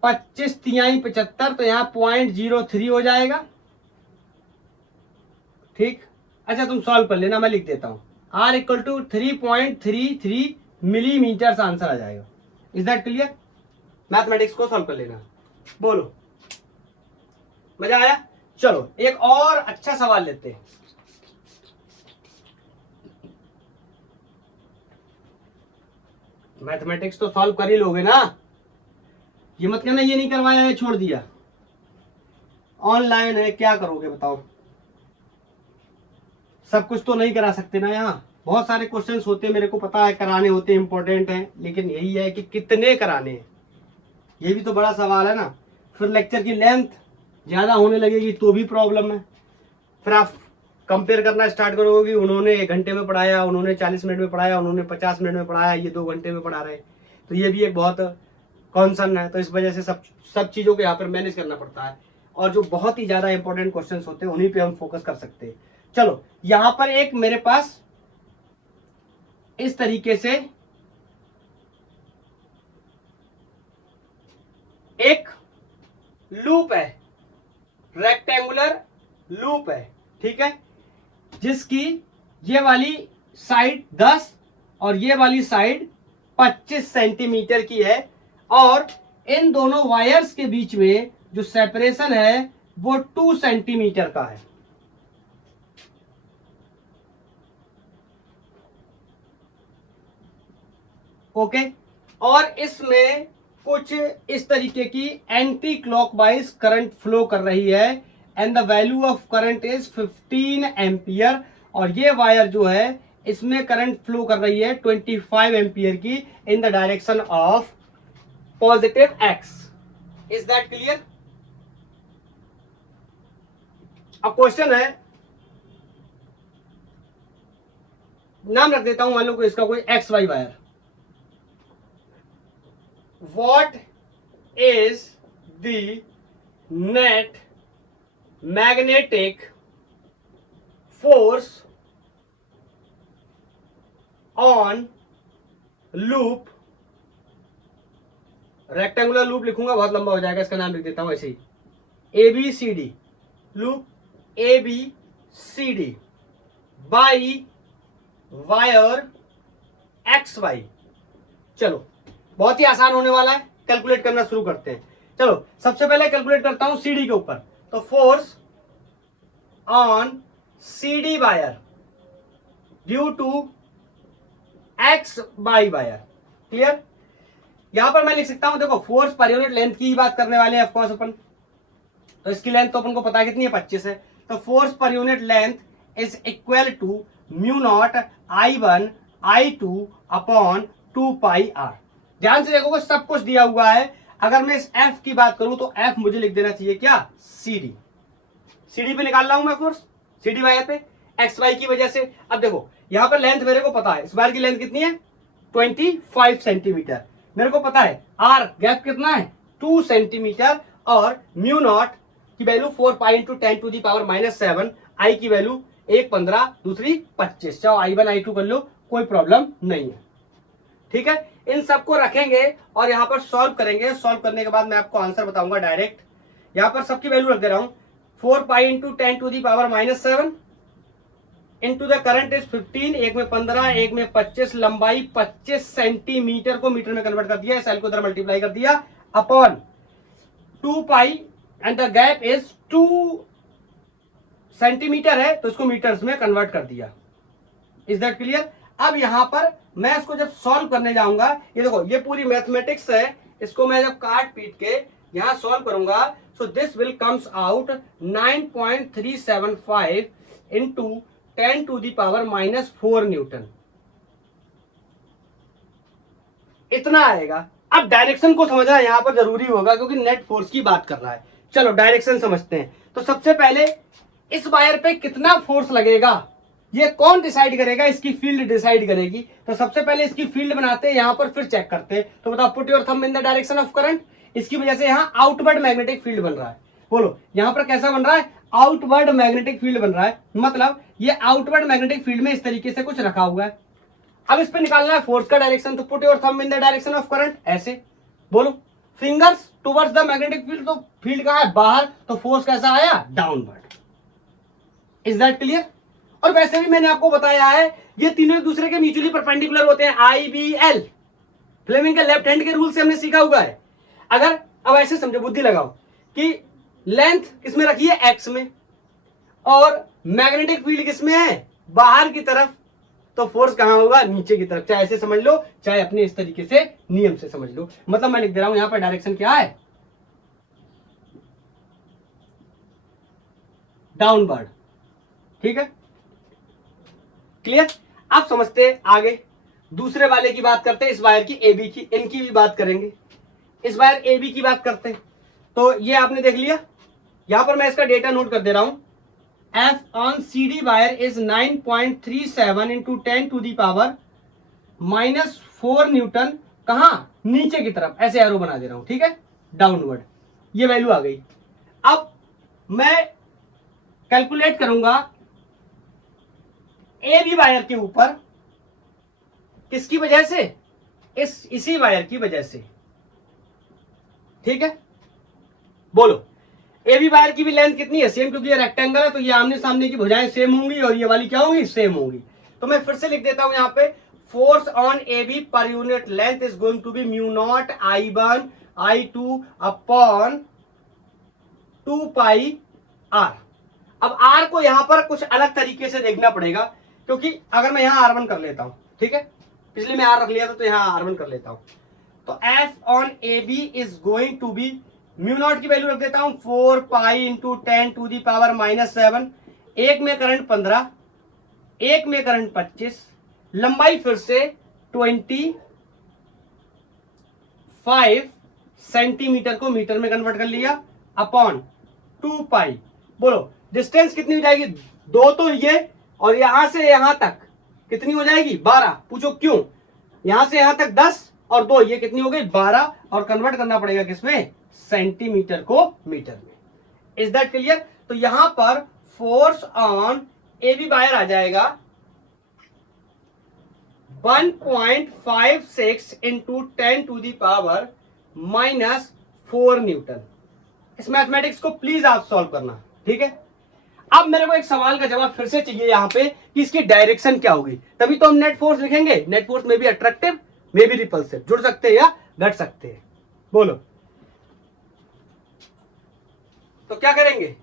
25 तिहाई 75, तो यहाँ 0.03 हो जाएगा। ठीक, अच्छा तुम सॉल्व कर लेना, मैं लिख देता हूं। R equal to 3.33 millimetre answer आ जाएगा। Is that clear? मैथमेटिक्स को सॉल्व कर लेना। बोलो, मजा आया? चलो एक और अच्छा सवाल लेते हैं। मैथमेटिक्स तो सॉल्व कर ही लोगे ना, ये मत कहना ये नहीं करवाया है, छोड़ दिया। ऑनलाइन है, क्या करोगे बताओ? सब कुछ तो नहीं करा सकते ना, यहाँ बहुत सारे क्वेश्चंस होते हैं, मेरे को पता है कराने होते हैं, इंपॉर्टेंट हैं, लेकिन यही है कि कितने कराने हैं, ये भी तो बड़ा सवाल है ना। फिर लेक्चर की लेंथ ज्यादा होने लगेगी तो भी प्रॉब्लम है। फिर आप कंपेयर करना स्टार्ट करोगे, उन्होंने 1 घंटे में पढ़ाया, उन्होंने 40 मिनट में पढ़ाया, उन्होंने 50 मिनट में पढ़ाया, ये 2 घंटे में पढ़ा रहे, तो ये भी एक बहुत कॉन्सर्न है। तो इस वजह से सब चीजों को यहाँ पर मैनेज करना पड़ता है, और जो बहुत ही ज्यादा इंपॉर्टेंट क्वेश्चंस होते हैं उन्हीं पे हम फोकस कर सकते हैं। चलो यहां पर एक मेरे पास इस तरीके से एक लूप है, रेक्टेंगुलर लूप है, ठीक है, जिसकी ये वाली साइड 10 और ये वाली साइड 25 सेंटीमीटर की है, और इन दोनों वायर्स के बीच में जो सेपरेशन है वो 2 सेंटीमीटर का है। ओके, और इसमें कुछ इस तरीके की एंटी क्लॉकवाइज करंट फ्लो कर रही है, and the value of current is 15 ampere, और ये वायर जो है इसमें करंट फ्लो कर रही है 25 एम्पियर की इन the direction of positive x. Is that clear? अब क्वेश्चन है, नाम रख देता हूं, मान लो को इसका कोई X Y wire. What is the net magnetic force on loop? Rectangular loop लिखूंगा, बहुत लंबा हो जाएगा, इसका नाम लिख देता हूं ऐसे ही, ABCD loop, ABCD by wire XY। चलो बहुत ही आसान होने वाला है, कैलकुलेट करना शुरू करते हैं। चलो सबसे पहले कैलकुलेट करता हूं CD के ऊपर, तो force on CD wire due to XY wire. Clear? यहां पर मैं लिख सकता हूं, देखो फोर्स पर यूनिट लेंथ की ही बात करने वाले हैं ऑफकोर्स अपन, तो इसकी लेंथ तो अपन को पता है कितनी है, 25 है। तो फोर्स पर unit length is equal to mu not I1 I2 upon 2 pi R। ध्यान से देखोगे सब कुछ दिया हुआ है। अगर मैं इस F की बात करूं तो F मुझे लिख देना चाहिए क्या, CD। CD पे निकाल रहा हूं मैं फोर्स, CD वायर पे XY की वजह से। अब देखो यहां पर लेंथ मेरे को पता है, इस वायर की लेंथ कितनी है 25 सेंटीमीटर, मेरे को पता है R गैप कितना है 2 सेंटीमीटर, और म्यू नॉट की value 4 pi into 10 to the power -7, I की वैल्यू एक 15 दूसरी 25, चाहो I1 I2 कर लो, कोई प्रॉब्लम नहीं है। ठीक है, इन सबको रखेंगे और यहां पर सॉल्व करेंगे। सॉल्व करने के बाद मैं आपको आंसर बताऊंगा डायरेक्ट। यहां पर सबकी वैल्यू रख दे रहा हूं, 4 pi into 10 to the power -7 into the current is 15, एक में 15 एक में 25, लंबाई 25 सेंटीमीटर को मीटर में कन्वर्ट कर दिया, इस एल को उधर मल्टीप्लाई कर दिया, upon 2 pi and the gap is 2 centimetre है, तो इसको मीटर्स में कन्वर्ट कर दिया। Is that clear? अब यहां पर मैं इसको जब सॉल्व करने जाऊंगा, ये देखो ये पूरी मैथमेटिक्स है, इसको मैं जब काट पीट के यहां सॉल्व करूंगा, so this will comes out 9.375 into 10 to the power -4 newton, इतना आएगा। अब डायरेक्शन को समझना यहां पर जरूरी होगा क्योंकि नेट फोर्स की बात कर रहा है। चलो डायरेक्शन समझते हैं। तो सबसे पहले इस वायर पे कितना फोर्स लगेगा ये कौन डिसाइड करेगा, इसकी फील्ड डिसाइड करेगी। तो सबसे पहले इसकी फील्ड बनाते हैं यहां पर, फिर चेक करते हैं। तो बताओ, put your thumb in the direction of current. इसकी वजह से यहां आउटवर्ड मैग्नेटिक फील्ड बन रहा है। बोलो यहां पर कैसा बन रहा है, आउटवर्ड मैग्नेटिक फील्ड बन रहा है, मतलब ये आउटवर्ड मैग्नेटिक फील्ड में इस तरीके से कुछ रखा हुआ है। अब इस पे निकालना है फोर्स का डायरेक्शन, तो put your thumb in the direction of current, ऐसे। बोलो, fingers towards the magnetic field, तो फील्ड कहाँ है, बाहर, तो फोर्स कैसा आया, डाउनवर्ड। Is that clear? और वैसे भी मैंने आपको बताया है ये तीनों एक दूसरे के म्यूचुअली परपेंडिकुलर होते हैं, IBL, फ्लेमिंग के लेफ्ट हैंड के रूल से हमने सीखा हुआ है। अगर अब ऐसे समझो, बुद्धि लगाओ कि लेंथ किसमें रखी है, एक्स में, और मैग्नेटिक फील्ड किसमें है, बाहर की तरफ, तो फोर्स कहां होगा, नीचे की तरफ। चाहे ऐसे समझ लो, चाहे अपने इस तरीके से नियम से समझ लो। मतलब मैं लिख दे रहा हूं यहां पर डायरेक्शन क्या है, डाउनवर्ड। ठीक है, क्लियर? आप समझते आगे दूसरे वाले की बात करते हैं, इस वायर की AB की, इनकी भी बात करेंगे। इस वायर AB की बात करते हैं, तो ये आपने देख लिया। यहां पर मैं इसका डेटा नोट कर दे रहा हूं। F on CD wire is 9.37 into 10 to the power -4 Newton. कहां, नीचे की तरफ, ऐसे एरो बना दे रहा हूं, ठीक है, डाउनवर्ड। ये वैल्यू आ गई। अब मैं कैलकुलेट करूंगा AB वायर के ऊपर, किसकी वजह से, इसी वायर की वजह से। ठीक है, बोलो, AB वायर की भी लेंथ कितनी है, सेम, क्योंकि ये रेक्टेंगल है तो ये आमने सामने की भुजाएं सेम होंगी और ये वाली क्या होंगी, सेम होंगी। तो मैं फिर से लिख देता हूं यहां पे, फोर्स ऑन AB पर unit length is going to be μ0 I1 I2 upon 2 pi R। अब R को यहां पर कुछ अलग तरीके से देखना पड़ेगा, क्योंकि अगर मैं यहां R1 कर लेता हूं, ठीक है, पिछले में R रख लिया था तो यहां R1 कर लेता हूं, तो F on AB is going to be, μ0 की वैल्यू रख देता हूं 4 pi into 10 to the power -7। एक में करंट 15, एक में करंट 25, लंबाई फिर से 25 सेंटीमीटर को मीटर में कन्वर्ट कर लिया, अपॉन 2 पाई। बोलो डिस्टेंस कितनी हो जाएगी, 2 तो ये, और यहां से यहां तक कितनी हो जाएगी, 12। पूछो क्यों, यहां से यहां तक 10 और 2, ये कितनी हो गई, 12, और कन्वर्ट करना पड़ेगा किसमें, सेंटीमीटर को मीटर में। Is that clear? तो यहां पर फोर्स ऑन AB वायर आ जाएगा 1.56 into 10 to the power -4 newton. इस मैथमेटिक्स को प्लीज आप सॉल्व करना, ठीक है। अब मेरे को एक सवाल का जवाब फिर से चाहिए यहां पे कि इसकी डायरेक्शन क्या होगी, तभी तो हम नेट फोर्स लिखेंगे। नेट फोर्स में भी अट्रैक्टिव, में भी रिपल्सिव, जुड़ सकते हैं या घट सकते हैं। बोलो, तो क्या करेंगे,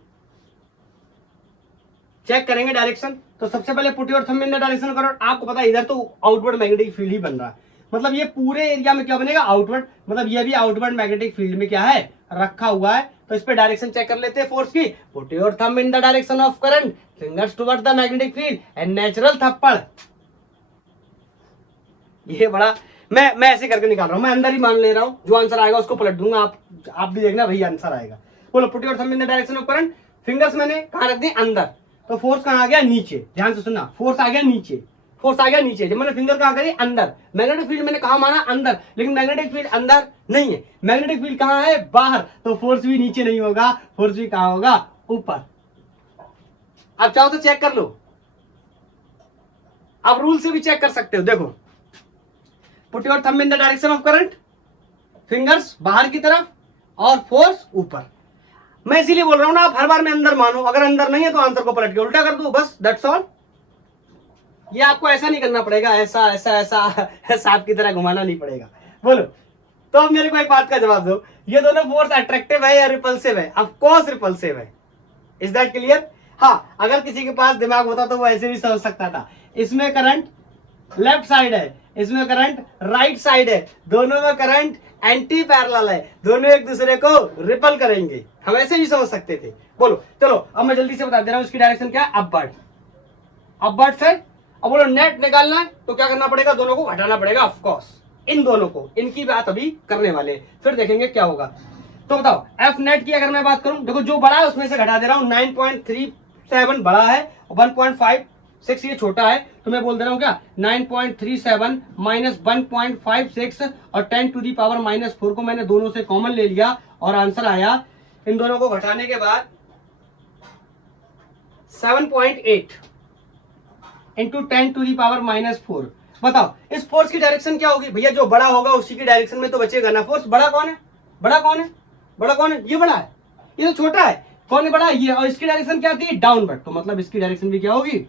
चेक करेंगे डायरेक्शन। तो सबसे पहले put your thumb in the direction करो। आपको पता है इधर तो आउटवर्ड मैग्नेटिक फील्ड ही बन रहा है, मतलब ये पूरे एरिया में क्या बनेगा, आउटवर्ड, मतलब ये भी आउटवर्ड मैग्नेटिक फील्ड में क्या है, रखा हुआ है। तो इस पे डायरेक्शन चेक कर लेते हैं फोर्स की। Put your thumb in the direction of current, fingers toward the magnetic field and natural थप्पड़। ये बड़ा मैं ऐसे करके निकाल रहा हूं, मैं अंदर ही मान ले रहा हूं, जो आंसर आएगा उसको पलट दूंगा, आप भी देखना वही आंसर आएगा। बोलो, put your thumb in the direction of current, fingers मैंने कहां रख दी, अंदर, तो फोर्स कहां आ गया, नीचे। ध्यान से सुनना, फोर्स आ गया नीचे, फोर्स आ गया नीचे। जब मैंने फिंगर कहां करी, अंदर। मैग्नेटिक फील्ड मैंने कहा माना अंदर, लेकिन मैग्नेटिक फील्ड अंदर नहीं है, मैग्नेटिक फील्ड कहां है, बाहर, तो फोर्स भी नीचे नहीं होगा, फोर्स भी कहां होगा, ऊपर। अब चाहो तो चेक कर लो, आप रूल से भी चेक कर सकते हो। देखो, put your thumb in the direction of current, fingers बाहर की तरफ और फोर्स ऊपर। मैं इसीलिए बोल रहा हूं ना, आप हर बार में अंदर मानो, अगर अंदर नहीं है तो आंसर को पलट के उल्टा कर दो, बस दैट्स ऑल। ये आपको ऐसा नहीं करना पड़ेगा, ऐसा ऐसा ऐसा सांप की तरह घुमाना नहीं पड़ेगा। बोलो, तो अब मेरे को एक बात का जवाब दो, ये दोनों फोर्स अट्रैक्टिव है या रिपल्सिव है? ऑफ कोर्स रिपल्सिव है। Is that clear? हाँ, अगर किसी के पास दिमाग होता तो वो ऐसे भी समझ सकता था, इसमें करंट लेफ्ट साइड है, इसमें करंट राइट साइड है, दोनों में करंट एंटी पैरेलल है, दोनों एक दूसरे को रिपल करेंगे, हम ऐसे भी समझ सकते थे। बोलो, चलो अब मैं जल्दी से बता दे रहा हूं इसकी डायरेक्शन क्या है, अपवर्ड, अपवर्ड से। अब बोलो नेट निकालना है तो क्या करना पड़ेगा, दोनों को घटाना पड़ेगा, ऑफ कोर्स इन दोनों को, इनकी बात अभी करने वाले, फिर देखेंगे क्या होगा। तो बताओ एफ नेट की अगर मैं बात करूं, देखो जो बड़ा है उसमें से घटा दे रहा हूं, 9.37 बड़ा है और 1.56 ये छोटा है, तो मैं बोल दे रहा हूं क्या, 9.37 माइनस 1.56 और 10 टू दी पावर -4 को मैंने दोनों से कॉमन ले लिया और आंसर आया, इन दोनों को घटाने के बाद 7.8 इंटू 10 टू दी पावर -4। बताओ इस फोर्स की डायरेक्शन क्या होगी भैया, जो बड़ा होगा उसी की डायरेक्शन में तो बचेगा ना फोर्स। बड़ा कौन है, बड़ा कौन है, बड़ा कौन है, ये बड़ा है, ये तो छोटा है। कौन है बड़ा, ये। और इसकी डायरेक्शन क्या आती है, डाउनवर्ड, तो मतलब इसकी डायरेक्शन भी क्या होगी,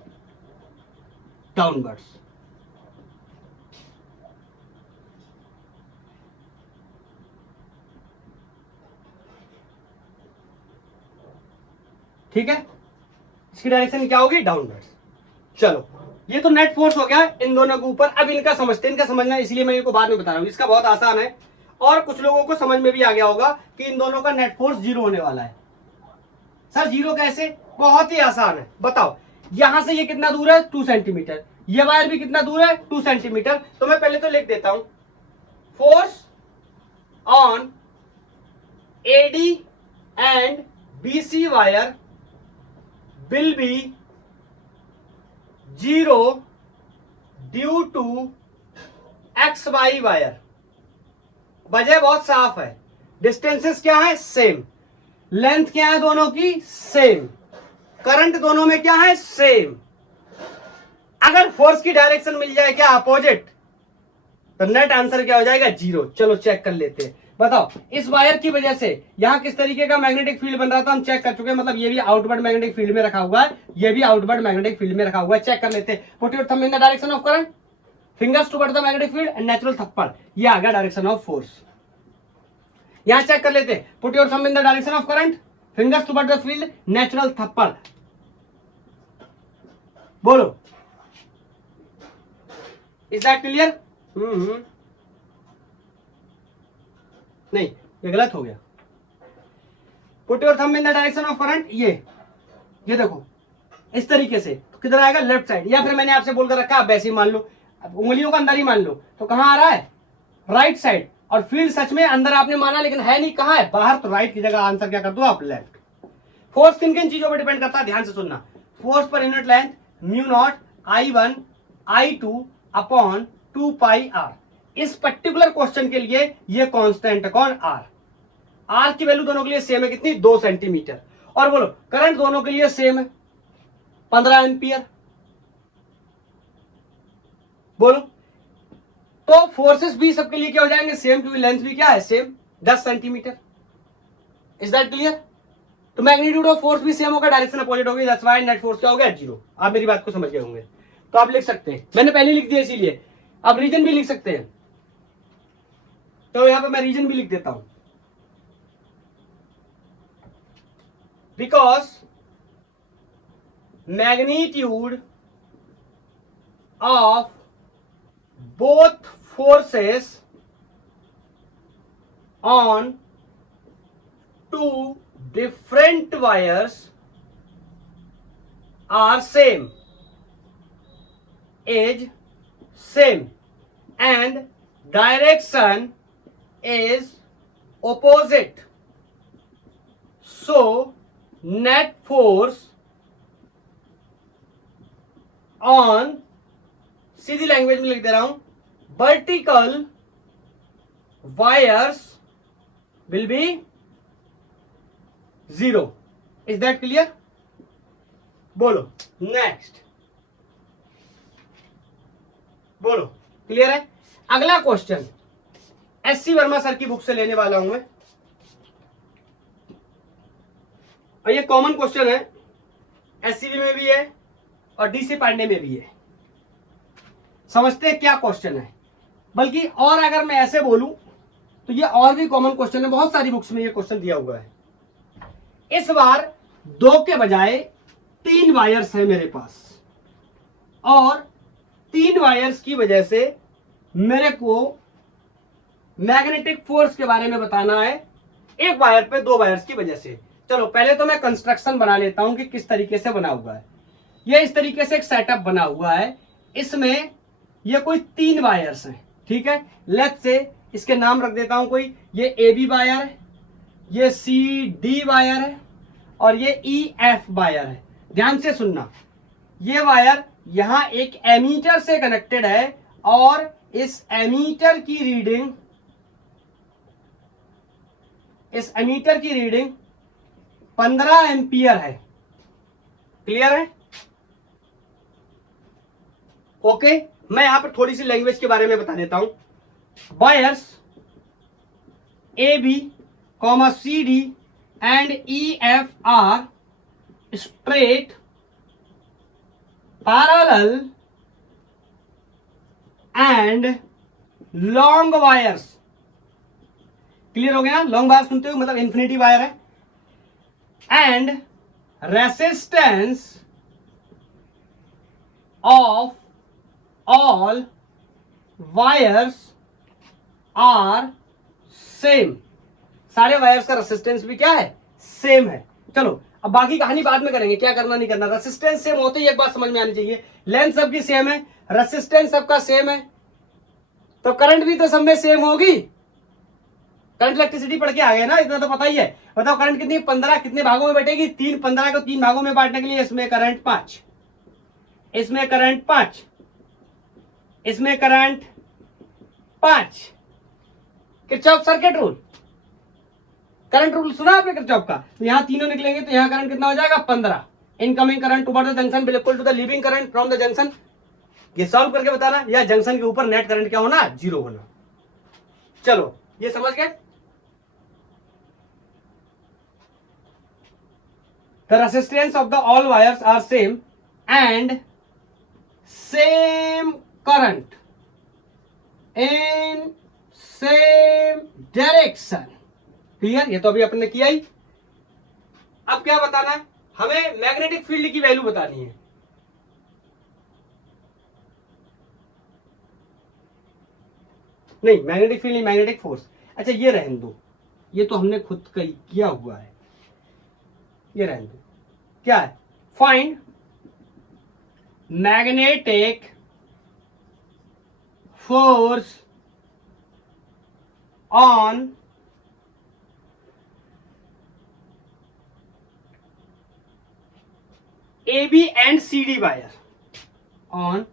डाउनवर्ड्स। ठीक है, इसकी डायरेक्शन क्या होगी, डाउनवर्ड्स। चलो ये तो नेट फोर्स हो गया इन दोनों के ऊपर। अब इनका समझते हैं, इनका समझना इसलिए मैं इनको बाद में बता रहा हूं, इसका बहुत आसान है और कुछ लोगों को समझ में भी आ गया होगा कि इन दोनों का नेट फोर्स 0 होने वाला है। सर 0 कैसे, बहुत ही आसान है, बताओ यहां से ये कितना दूर है, 2 सेंटीमीटर, ये वायर भी कितना दूर है, 2 सेंटीमीटर। तो मैं पहले तो लिख देता हूं, force on AD and BC wire will be 0 due to XY wire. वजह बहुत साफ है, डिस्टेंसेस क्या है, सेम, लेंथ क्या है दोनों की, सेम, करंट दोनों में क्या है, सेम। अगर फोर्स की डायरेक्शन मिल जाए क्या, अपोजिट, तो नेट आंसर क्या हो जाएगा, 0। चलो चेक कर लेते हैं, बताओ इस वायर की वजह से यहां किस तरीके का मैग्नेटिक फील्ड बन रहा था, हम चेक कर चुके हैं। मतलब ये भी आउटवर्ड मैग्नेटिक फील्ड में रखा हुआ है, ये भी आउटवर्ड मैग्नेटिक फील्ड में रखा हुआ है। चेक कर लेते हैं, put your thumb in the direction of current, fingers toward the magnetic field and natural थप्पड़, ये आ गया डायरेक्शन ऑफ फोर्स। यहां चेक कर लेते हैं, put your thumb in the direction of current, fingers toward the field, natural थप्पड़। बोलो, is that clear? नहीं, ये गलत हो गया। Put your thumb in the direction of current, ये देखो इस तरीके से, तो किधर आएगा, लेफ्ट साइड। या फिर मैंने आपसे बोलकर रखा, आप वैसे ही मान लो, अब उंगलियों का अंदर ही मान लो, तो कहां आ रहा है, राइट साइड। और फील्ड सच में अंदर आपने माना, लेकिन है नहीं, कहां है, बाहर। तो राइट की जगह आंसर क्या कर दो आप, लेफ्ट। फोर्स किन किन चीजों पर डिपेंड करता है, ध्यान से सुनना। फोर्स पर unit length mu not I1 I2 upon 2 pi R. इस पर्टिकुलर क्वेश्चन के लिए ये कांस्टेंट है कौन, आर। आर की वैल्यू दोनों के लिए सेम है, कितनी, 2 सेंटीमीटर। और बोलो करंट दोनों के लिए सेम है, 15 एम्पियर। बोलो, तो फोर्सेस भी सबके लिए क्या हो जाएंगे, सेम, क्योंकि लेंथ भी क्या है, same, 10 centimetre. Is that clear? तो मैग्नीट्यूड ऑफ फोर्स भी सेम होगा, डायरेक्शन अपोजिट होगी, दैट्स व्हाई नेट फोर्स क्या हो गया, 0। आप मेरी बात को समझ गए होंगे, तो आप लिख सकते हैं, मैंने पहले लिख दिया इसीलिए। आप रीजन भी लिख सकते हैं, तो यहां पे मैं रीजन भी लिख देता हूं, because magnitude of both forces on 2 different wires are same and direction is opposite, so net force on, Sidhi language में लिख दे रहा हूं, vertical wires will be 0। Is that clear? बोलो नेक्स्ट, बोलो क्लियर है? अगला क्वेश्चन एससी वर्मा सर की book से लेने वाला हूं मैं, और ये कॉमन क्वेश्चन है, एससीबी में भी है और डीसी पांडे में भी है। समझते हैं क्या क्वेश्चन है, बल्कि और अगर मैं ऐसे बोलूं तो ये और भी कॉमन क्वेश्चन है, बहुत सारी बुक्स में ये क्वेश्चन दिया हुआ है। इस बार 2 के बजाय 3 वायर्स है मेरे पास, और 3 वायर्स की वजह से मेरे को मैग्नेटिक फोर्स के बारे में बताना है, एक वायर पे 2 वायर्स की वजह से। चलो पहले तो मैं कंस्ट्रक्शन बना लेता हूं कि किस तरीके से बना हुआ है। ये इस तरीके से एक सेटअप बना हुआ है, इसमें ये कोई 3 वायर्स हैं, ठीक है। लेफ्ट से इसके नाम रख देता हूं कोई, ये AB वायर है, ये CD वायर है, और ये EF वायर है। ध्यान से सुनना, ये वायर यहां एक एमीटर से कनेक्टेड है, और इस एमीटर की रीडिंग, इस एमीटर की रीडिंग 15 एम्पियर है। क्लियर है? ओके, मैं यहां पर थोड़ी सी लैंग्वेज के बारे में बता देता हूं। Wires A B comma C D and E F are straight parallel and long wires. Clear हो गया ना? लॉन्ग वायर सुनते हो मतलब इंफिनिटी वायर है। And resistance of all wires are same. सारे वायर्स का रेसिस्टेंस भी क्या है? सेम है। चलो अब बाकी कहानी बाद में करेंगे, क्या करना नहीं करना। रेसिस्टेंस सेम होते ही एक बात समझ में आनी चाहिए, लेंथ सबकी सेम है, रेसिस्टेंस सबका सेम है, तो करंट भी तो सब में सेम होगी। करंट इलेक्ट्रिसिटी पढ़ के आ गए ना, इतना तो पता ही है। बताओ करंट कितनी? 15 कितने भागों में बैठेगी? 3। 15 को 3 भागों में बांटने के लिए इसमें करंट 5, इसमें करंट 5, इसमें current 5। Kirchhoff circuit rule, current rule सुना आपने किरचॉफ का? तो यहां तीनों निकलेंगे तो यहां करंट कितना हो जाएगा? 15। Incoming current toward the junction will equal to the leaving current from the junction. ये सॉल्व करके बताना, या जंक्शन के ऊपर नेट करंट क्या होना? 0 होना। चलो ये समझ गए। The resistance of the all wires are same and same current in same direction. Clear? ये तो अभी अपने किया ही। अब क्या बताना है हमें? मैग्नेटिक फील्ड की वैल्यू बतानी है। नहीं मैग्नेटिक फील्ड नहीं, मैग्नेटिक फोर्स। अच्छा ये रहने दो, ये तो हमने खुद किया हुआ है, ये रहने दो। क्या है? Find magnetic force on AB and CD wire, on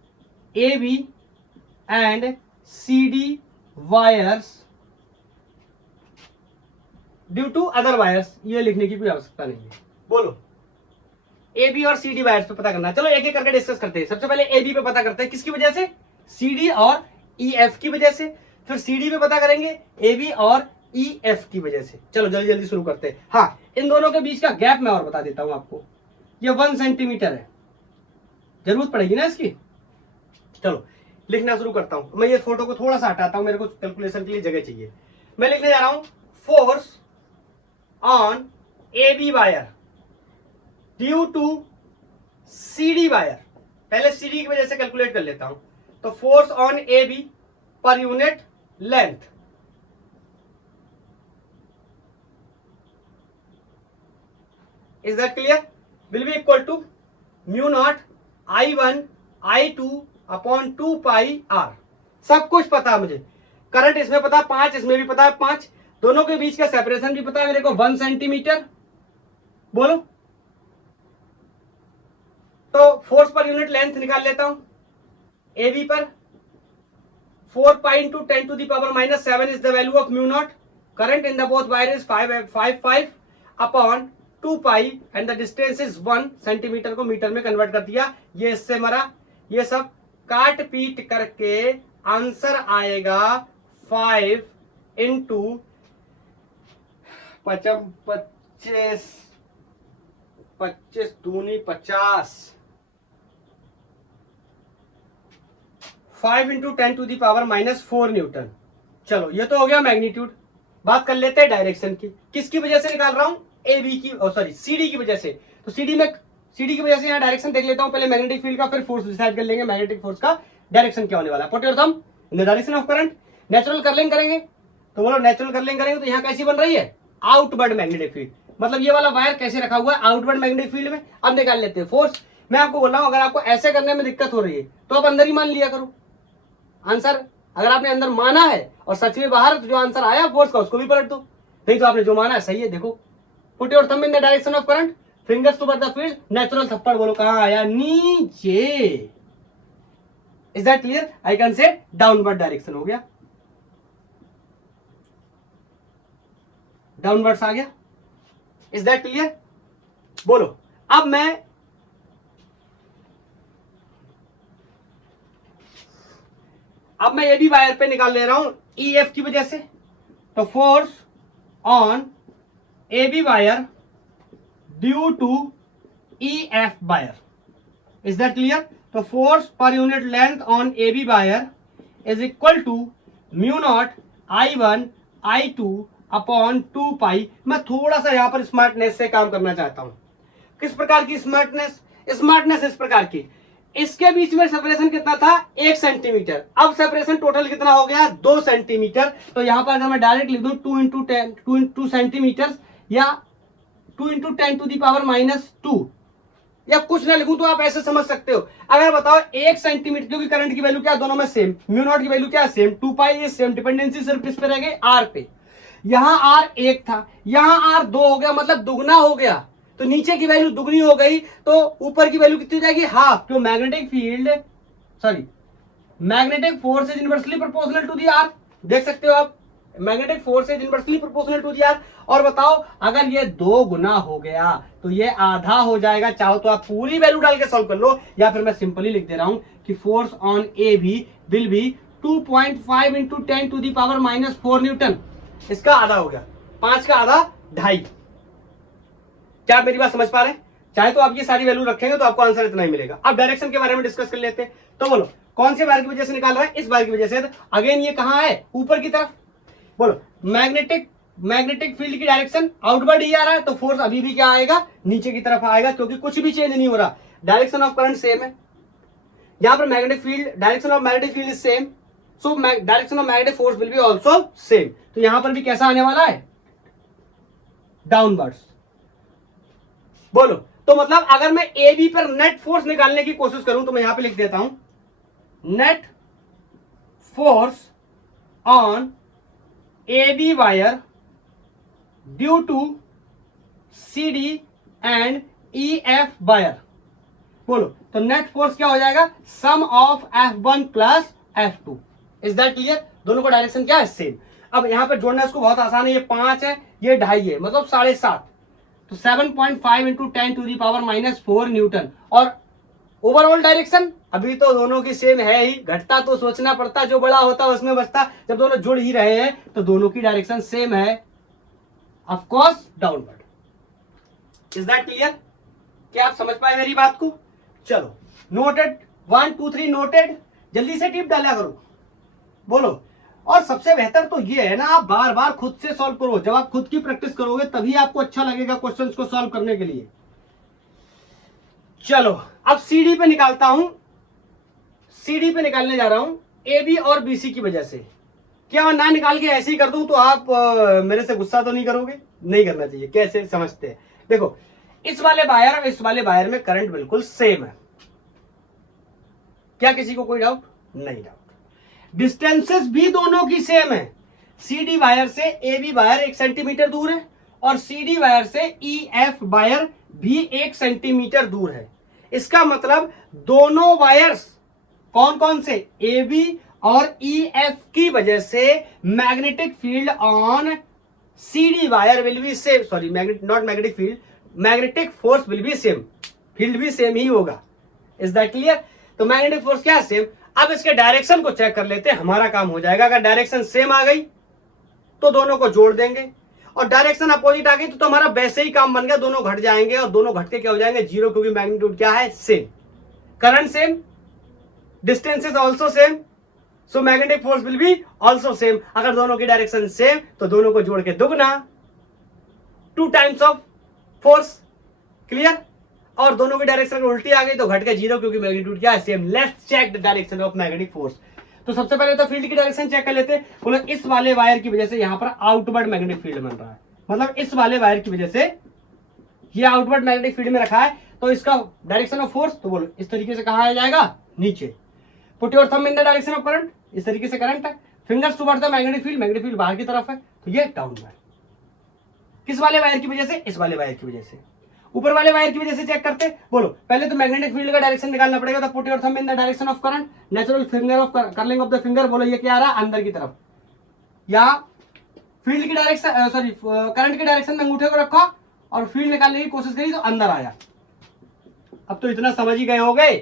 AB and CD wires due to other wires. ये लिखने की कोई आवश्यकता नहीं है। बोलो AB और CD वायर्स पे पता करना है। चलो एक एक करके डिस्कस करते हैं। सबसे पहले AB पे पता करते हैं, किसकी वजह से? CD और EF की वजह से। फिर CD पे पता करेंगे AB और EF की वजह से। चलो जल्दी जल्दी शुरू करते हैं। हाँ इन दोनों के बीच का गैप मैं और बता देता हूं आपको, ये 1 सेंटीमीटर है। जरूरत पड़ेगी ना इसकी। चलो लिखना शुरू करता हूं। मैं ये फोटो को थोड़ा सा हटाता हूं, मेरे को कैलकुलेशन के लिए जगह चाहिए। मैं लिखने जा रहा हूं force on AB wire due to CD wire. पहले CD की वजह से कैलकुलेट कर लेता हूं। तो फोर्स ऑन AB पर unit length, is that clear? Will be equal to mu not I1 I2 upon 2 pi R। सब कुछ पता है मुझे। करंट इसमें पता है 5, इसमें भी पता है 5, दोनों के बीच का सेपरेशन भी पता है मेरे को 1 सेंटीमीटर। बोलो तो फोर्स पर यूनिट लेंथ निकाल लेता हूं। AB पर 4 pi into 10 to the power -7 is the value of mu naught. Current in the both wire is 5 upon 2 pi and the distance is 1 centimeter को मीटर में कन्वर्ट कर दिया। ये इससे मरा, ये सब काट पीट करके आंसर आएगा 5 इंटू 25 दूनी 50, 5 into 10 to the power -4 newton. चलो ये तो हो गया मैग्नीट्यूड। बात कर लेते हैं डायरेक्शन की। किसकी वजह से निकाल रहा हूं? AB की, सॉरी CD की वजह से। तो CD की वजह से यहाँ डायरेक्शन देख लेता हूं। पहले मैग्नेटिक फील्ड का, फिर फोर्स डिसाइड कर लेंगे मैग्नेटिक फोर्स का डायरेक्शन क्या होने वाला है। Put your thumb in the direction of current. Natural curling करेंगे तो बोलो नेचुरल कर्लिंग करेंगे तो यहाँ कैसी बन रही है? Outward magnetic field. मतलब ये वाला वायर कैसे रखा हुआ है? आउटवर्ड मैग्नेटिक फील्ड में। अब निकाल लेते हैं फोर्स। मैं आपको बोल रहा हूं अगर आपको ऐसे करने में दिक्कत हो रही है तो आप अंदर ही मान लिया करो आंसर। अगर आपने अंदर माना है और सच में बाहर तो जो आंसर आया फोर्स का उसको भी पलट दो, नहीं तो आपने जो माना है सही है। देखो put your thumb in the direction of current, fingers toward the field, natural थप्पड़ बोलो कहां आया? नीचे। Is that clear? I can से डाउनवर्ड डायरेक्शन हो गया, डाउनवर्ड्स आ गया। Is that clear? बोलो अब मैं अब मैं ए बी वायर पे निकाल ले रहा हूं ई एफ की वजह से, तो force on A B wire due to E F wire, is that clear? तो फोर्स पर unit length on A B wire is equal to mu not I1 I2 upon 2 pi. मैं थोड़ा सा यहां पर स्मार्टनेस से काम करना चाहता हूं। किस प्रकार की स्मार्टनेस? स्मार्टनेस इस प्रकार की, इसके बीच में सेपरेशन कितना था? 1 सेंटीमीटर। अब सेपरेशन टोटल कितना हो गया? 2 सेंटीमीटर। तो यहां पर अगर मैं डायरेक्ट लिख दूं 2 सेंटीमीटर या 2 इंटू 10 टू दी पावर -2 या कुछ ना लिखूं तो आप ऐसे समझ सकते हो। अगर बताओ 1 सेंटीमीटर, क्योंकि करंट की वैल्यू क्या है दोनों में सेम, म्यू नॉट की वैल्यू क्या है सेम, 2 पाई ये सेम, डिपेंडेंसी सिर्फ किस पे रह गई? आर पे। यहां आर 1 था, यहां आर 2 हो गया, मतलब दुगना हो गया। तो नीचे की वैल्यू दुगनी हो गई तो ऊपर की वैल्यू कितनी हो जाएगी? हाफ। क्यों? Magnetic force is inversely proportional to the R. देख सकते हो आप, magnetic force is inversely proportional to the R. और बताओ अगर ये 2 गुना हो गया तो ये आधा हो जाएगा। चाहो तो आप पूरी वैल्यू डाल के सॉल्व कर लो, या फिर मैं सिंपली लिख दे रहा हूं कि force on A B will be 2.5 into 10 to the power -4 newton. इसका आधा हो गया, 5 का आधा 2.5। क्या आप मेरी बात समझ पा रहे हैं? चाहे तो आप ये सारी वैल्यू रखेंगे तो आपको आंसर इतना ही मिलेगा। अब डायरेक्शन के बारे में डिस्कस कर लेते हैं। तो बोलो कौन से वायर की वजह से निकाल रहा है? इस वायर की वजह से। अगेन ये कहां है? ऊपर की तरफ। बोलो मैग्नेटिक फील्ड की डायरेक्शन आउटवर्ड ही आ रहा है, तो फोर्स अभी भी क्या आएगा? नीचे की तरफ आएगा, क्योंकि कुछ भी चेंज नहीं हो रहा, डायरेक्शन ऑफ करंट सेम है। यहां पर magnetic field, direction of magnetic field is same, so direction of magnetic force will be also same. तो यहां पर भी कैसा आने वाला है? डाउनवर्ड्स। बोलो तो मतलब अगर मैं ए बी पर नेट फोर्स निकालने की कोशिश करूं तो मैं यहां पे लिख देता हूं net force on A B wire due to C D and E F wire. बोलो तो नेट फोर्स क्या हो जाएगा? Sum of F1 plus F2। Is that clear? दोनों का डायरेक्शन क्या है? सेम। अब यहां पर जोड़ना इसको बहुत आसान है। ये 5 है, ये 2.5 है, मतलब 7.5। तो 7.5 into 10 to the power -4 newton. और ओवरऑल डायरेक्शन अभी तो दोनों की सेम है ही, घटता तो सोचना पड़ता, जो बड़ा होता उसमें बचता। जब दोनों जुड़ ही रहे हैं तो दोनों की डायरेक्शन सेम है, of course downward. Is that clear? क्या आप समझ पाए मेरी बात को? चलो नोटेड, 1 2 3 नोटेड। जल्दी से टिप डाला करो। बोलो। और सबसे बेहतर तो ये है ना, आप बार बार खुद से सॉल्व करो। जब आप खुद की प्रैक्टिस करोगे तभी आपको अच्छा लगेगा क्वेश्चंस को सॉल्व करने के लिए। चलो अब सीडी पे निकालता हूं, सीडी पे निकालने जा रहा हूं ए बी और बीसी की वजह से। क्या मैं ना निकाल के ऐसे ही कर दूं तो आप मेरे से गुस्सा तो नहीं करोगे? नहीं करना चाहिए। कैसे समझते हैं? देखो इस वाले वायर और इस वाले वायर में करंट बिल्कुल सेम है। क्या किसी को कोई डाउट? नहीं डाउट। डिस्टेंसेस भी दोनों की सेम है। सीडी वायर से ए बी वायर 1 सेंटीमीटर दूर है और सीडी वायर से ई एफ वायर भी 1 सेंटीमीटर दूर है। इसका मतलब दोनों वायर्स कौन कौन से? ए बी और ई एफ की वजह से magnetic field on CD wire will be same. Sorry, not magnetic field, magnetic force will be same. Field भी सेम ही होगा। Is that clear? तो मैग्नेटिक फोर्स क्या है? सेम। अब इसके डायरेक्शन को चेक कर लेते हैं, हमारा काम हो जाएगा। अगर डायरेक्शन सेम आ गई तो दोनों को जोड़ देंगे, और डायरेक्शन अपोजिट आ गई तो हमारा वैसे ही काम बन गया, दोनों घट जाएंगे और दोनों घट के क्या हो जाएंगे? 0, क्योंकि मैग्नीट्यूड क्या है? Same. Current same, distances also same, so magnetic force will be also same. अगर दोनों की डायरेक्शन सेम तो दोनों को जोड़ के दुगना, 2 टाइम्स ऑफ फोर्स। क्लियर? और दोनों की डायरेक्शन अगर उल्टी आ गई तो घट के 0, क्योंकि मैग्नीट्यूड क्या है? Same. Let's check the direction of magnetic force. तो सबसे पहले तो फील्ड की डायरेक्शन चेक कर लेते हैं। बोलो इस वाले वायर की वजह से यहां पर आउटवर्ड मैग्नेटिक फील्ड बन रहा है, मतलब इस वाले वायर की वजह से ये आउटवर्ड मैग्नेटिक फील्ड में रखा है, तो इसका डायरेक्शन ऑफ फोर्स तो बोलो इस तरीके से कहां आ जाएगा? नीचे। Put your thumb in the direction of current. इस तरीके से करंट है, fingers towards the magnetic field, magnetic field बाहर की तरफ है, तो ये डाउनवर्ड। किस वाले वायर की वजह से? इस वाले वायर की वजह से। ऊपर वाले वायर की वजह से चेक करते। बोलो पहले तो मैग्नेटिक फील्ड का डायरेक्शन निकालना पड़ेगा, तो put your thumb in the direction of current, natural finger of curling of the finger. बोलो ये क्या आ रहा है? अंदर की तरफ। या फील्ड की डायरेक्शन, सॉरी करंट की डायरेक्शन में अंगूठे को रखा और फील्ड निकालने की कोशिश करी तो अंदर आया। अब तो इतना समझ ही गए हो गए,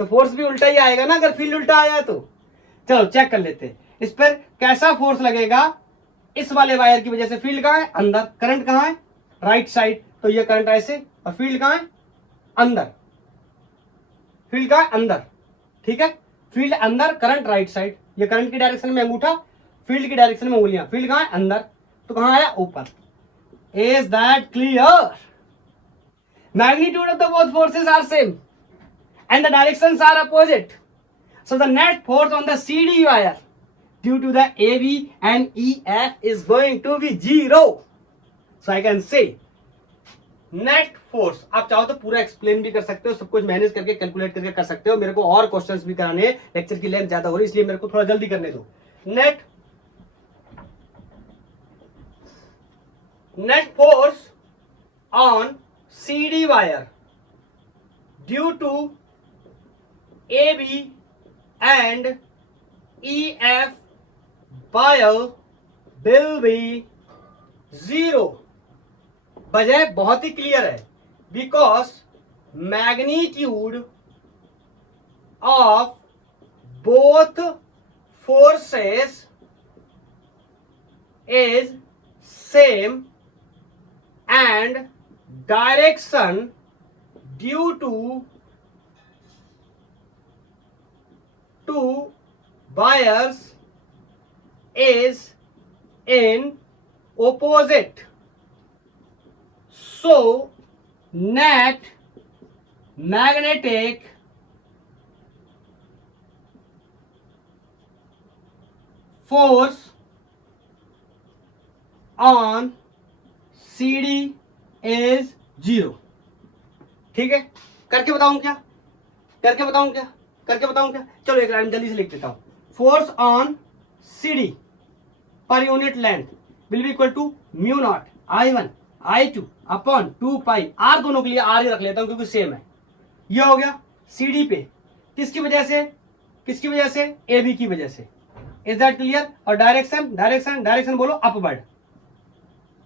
तो फोर्स भी उल्टा ही आएगा ना अगर फील्ड उल्टा आया तो। चलो चेक कर लेते हैं इस पर कैसा फोर्स लगेगा। इस वाले वायर की वजह से फील्ड कहाँ है, अंदर, करंट कहाँ है, राइट साइड, तो ये करंट ऐसे, और फील्ड कहाँ है, अंदर, फील्ड कहाँ है, अंदर, ठीक है, फील्ड अंदर, करंट राइट साइड, ये करंट की डायरेक्शन में अंगूठा, फील्ड की डायरेक्शन में उंगलियां, फील्ड कहाँ है, अंदर, तो कहाँ आया, ऊपर। Is that clear? Magnitude of the both forces are same and the directions are opposite. So the net force on the CD wire due to the AB and EF is going to be 0. So I can say net force, आप चाहो तो पूरा explain भी कर सकते हो, सब कुछ मैनेज करके कैलकुलेट करके कर सकते हो। मेरे को और क्वेश्चंस भी कराने हैं, लेक्चर की लेंथ ज्यादा हो रही है इसलिए मेरे को थोड़ा जल्दी करने दो। Net force on CD wire due to AB and EF wire will be 0. वजह बहुत ही क्लियर है, because magnitude of both forces is same and direction due to two wires is in opposite. So net magnetic force on CD is 0. ठीक है, करके बताऊं क्या, करके बताऊं क्या, करके बताऊं क्या? चलो एक लाइन जल्दी से लिख देता हूं। Force on CD per unit length will be equal to mu not I1 I2 upon 2 pi, R दोनों के लिए आर ही रख लेता हूं क्योंकि सेम है। ये हो गया CD पे, किसकी वजह से, किसकी वजह से, AB की वजह से। Is that clear? और डायरेक्शन, डायरेक्शन, डायरेक्शन बोलो अपवर्ड।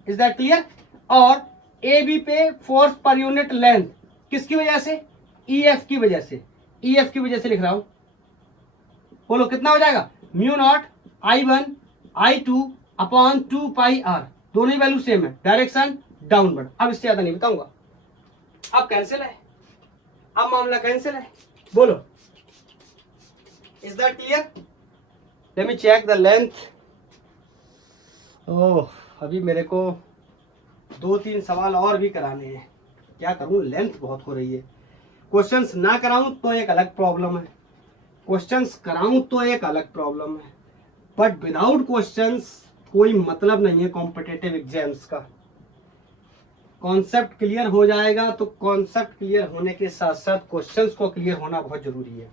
Is that clear? और AB पे फोर्स पर यूनिट लेंथ किसकी वजह से, EF की वजह से, EF की वजह से लिख रहा हूं। बोलो कितना हो जाएगा, mu not I1 I2 upon 2 pi R, दोनों ही वैल्यू सेम है, डायरेक्शन डाउनवर्ड। अब इससे ज्यादा नहीं बताऊंगा, अब कैंसिल है, अब मामला कैंसिल है। बोलो is that clear? Let me check the length. Oh, अभी मेरे को 2-3 सवाल और भी कराने हैं, क्या करूं, लेंथ बहुत हो रही है। क्वेश्चंस ना कराऊं तो एक अलग प्रॉब्लम है, क्वेश्चंस कराऊं तो एक अलग प्रॉब्लम है, बट विदाउट क्वेश्चंस कोई मतलब नहीं है कॉम्पिटिटिव एग्जाम्स का। कॉन्सेप्ट क्लियर हो जाएगा तो कॉन्सेप्ट क्लियर होने के साथ साथ क्वेश्चंस को क्लियर होना बहुत जरूरी है।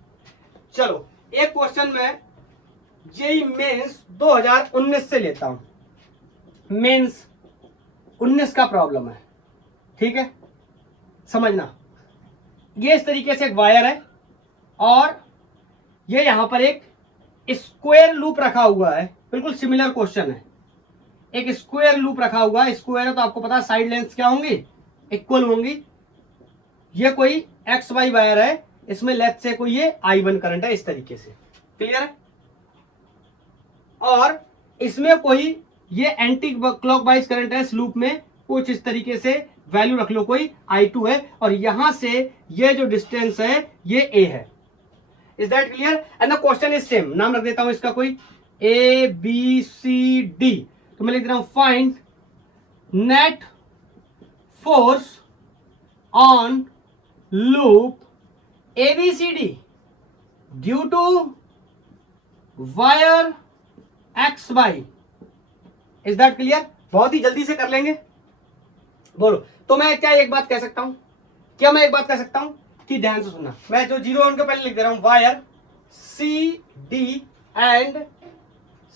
चलो एक क्वेश्चन मैं जेईई मेंस 2019 से लेता हूं। मेंस 19 का प्रॉब्लम है, ठीक है, समझना। ये इस तरीके से एक वायर है और ये यहां पर एक स्क्वायर लूप रखा हुआ है, बिल्कुल सिमिलर क्वेश्चन है। एक स्क्वायर लूप रखा हुआ है, स्क्वायर है तो आपको पता है साइड लेंथ क्या होंगी, इक्वल होंगी। ये कोई एक्स वाई वायर है, इसमें लेफ्ट से कोई ये I1 करंट है, इस तरीके से, क्लियर है। और इसमें कोई ये एंटी क्लॉकवाइज करंट है, इस लूप में कुछ इस तरीके से वैल्यू रख लो, कोई I2 है, और यहां से ये जो डिस्टेंस है ये A है। Is that clear? And the question is same. नाम रख देता हूं इसका कोई ABCD, तो मैं लिख रहा हूं find net force on loop ABCD due to wire XY। Is that clear? बहुत ही जल्दी से कर लेंगे, बोलो। तो मैं क्या एक बात कह सकता हूं, क्या मैं एक बात कह सकता हूं कि ध्यान से सुनना, मैं जो 0 उनके पहले लिख दे रहा हूं, वायर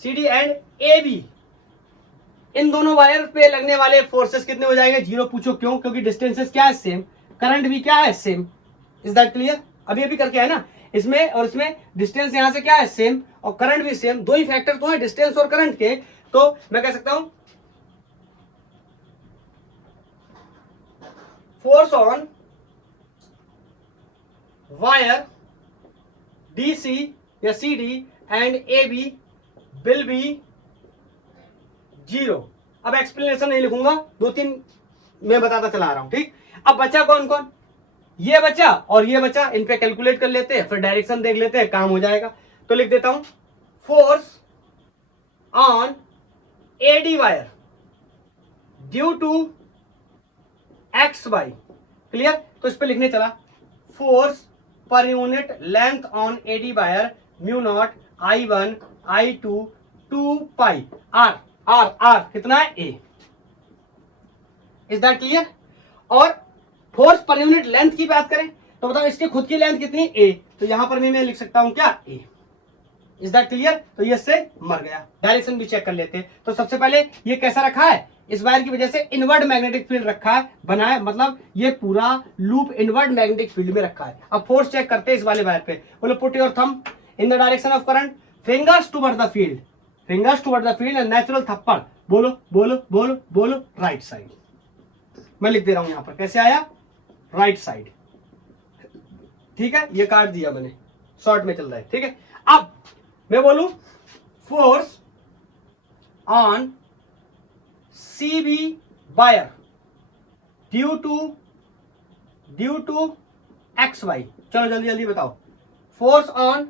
CD एंड AB, इन दोनों वायर पे लगने वाले फोर्सेस कितने हो जाएंगे, 0। पूछो क्यों? क्योंकि डिस्टेंसेस क्या है, सेम, करंट भी क्या है, सेम। Is that clear? अभी अभी करके है ना, इसमें और इसमें डिस्टेंस यहां से क्या है, सेम, और करंट भी सेम, दो ही फैक्टर तो है डिस्टेंस और करंट के। तो मैं कह सकता हूं फोर्स ऑन वायर DC या CD and A B will be 0। अब एक्सप्लेनेशन नहीं लिखूंगा, 2-3 मैं बताता चला आ रहा हूं, ठीक। अब बचा कौन कौन, ये बचा और ये बचा, इन पे कैलकुलेट कर लेते हैं, फिर डायरेक्शन देख लेते हैं, काम हो जाएगा। तो लिख देता हूं force on A D wire due to X Y. Clear. तो इस पे लिखने चला फोर्स पर unit length on A D wire mu not I1 I2 2 pi R R R कितना है ए। Is that clear. और फोर्स पर यूनिट लेंथ की बात करें तो बताओ इसकी खुद की लेंथ कितनी ए, तो यहां पर भी मैं लिख सकता हूं क्या ए। Is that clear. तो ये से मर गया। डायरेक्शन भी चेक कर लेते हैं। तो सबसे पहले ये कैसा रखा है, इस वायर की वजह से इनवर्ड मैग्नेटिक फील्ड रखा है, बनाया, मतलब ये पूरा लूप इनवर्ड मैग्नेटिक फील्ड में रखा है। अब फोर्स चेक करते हैं इस वाले वायर पे। बोलो put your thumb in the direction of current, fingers toward the field, fingers toward the field and natural थप्पड़। बोलो बोलो बोलो बोलो राइट साइड। मैं लिख दे रहा हूं यहां पर, कैसे आया, राइट साइड। ठीक है, ये काट दिया मैंने, शॉर्ट में चल रहा है। ठीक है, अब मैं बोलूं force on CB wire due to XY। चलो जल्दी जल्दी बताओ। फोर्स ऑन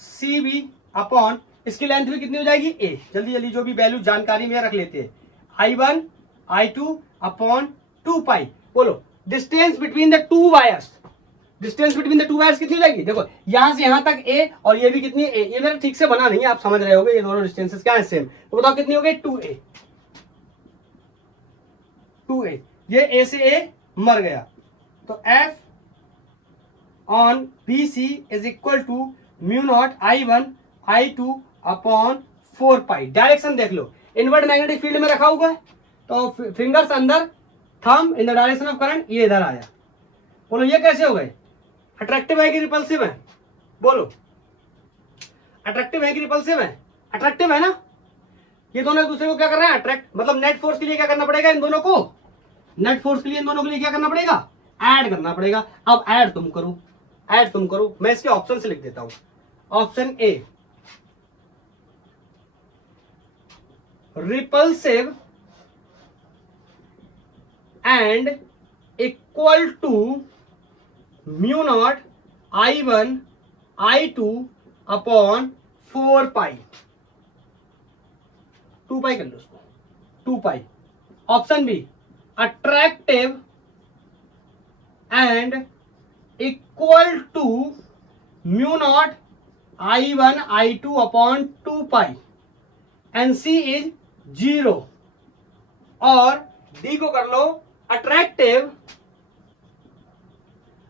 CB अपॉन, इसकी लेंथ भी कितनी हो जाएगी A। जल्दी जल्दी जो भी वैल्यू जानकारी में रख लेते हैं, I1 I2 अपॉन 2 पाई। बोलो distance between the two wires, distance between the two wires कितनी हो जाएगी। देखो यहां से यहां तक A और ये भी कितनी है, ये मेरा ठीक से बना नहीं है, आप समझ रहे होगे, ये दोनों डिस्टेंसेस क्या है सेम। तो बताओ कितनी हो गई 2A। 2A, ये A से A मर गया, तो F on BC is equal to mu not I1 I2 upon 4 pi. Direction देख लो, इनवर्ड मैग्नेटिक फील्ड में रखा हुआ है, तो फिंगर्स अंदर, thumb in the direction of current, ये इधर आया। बोलो ये कैसे हो गए, अट्रैक्टिव है कि रिपल्सिव है। बोलो अट्रैक्टिव है कि रिपल्सिव है, अट्रैक्टिव है ना। ये दोनों एक दूसरे को क्या कर रहे हैं, अट्रैक्ट। मतलब नेट फोर्स के लिए क्या करना पड़ेगा इन दोनों को, नेट फोर्स के लिए इन दोनों के लिए क्या करना पड़ेगा, ऐड करना पड़ेगा। अब ऐड तुम करो, ऐड तुम करो। मैं इसके ऑप्शन से लिख देता हूं, option A repulsive and equal to mu not I1 I2 upon 4 pi. 2 pi कर लो उसको, 2 pi. Option B attractive and equal to mu not I1 I2 upon 2 pi and C is 0। और डी को कर लो अट्रैक्टिव,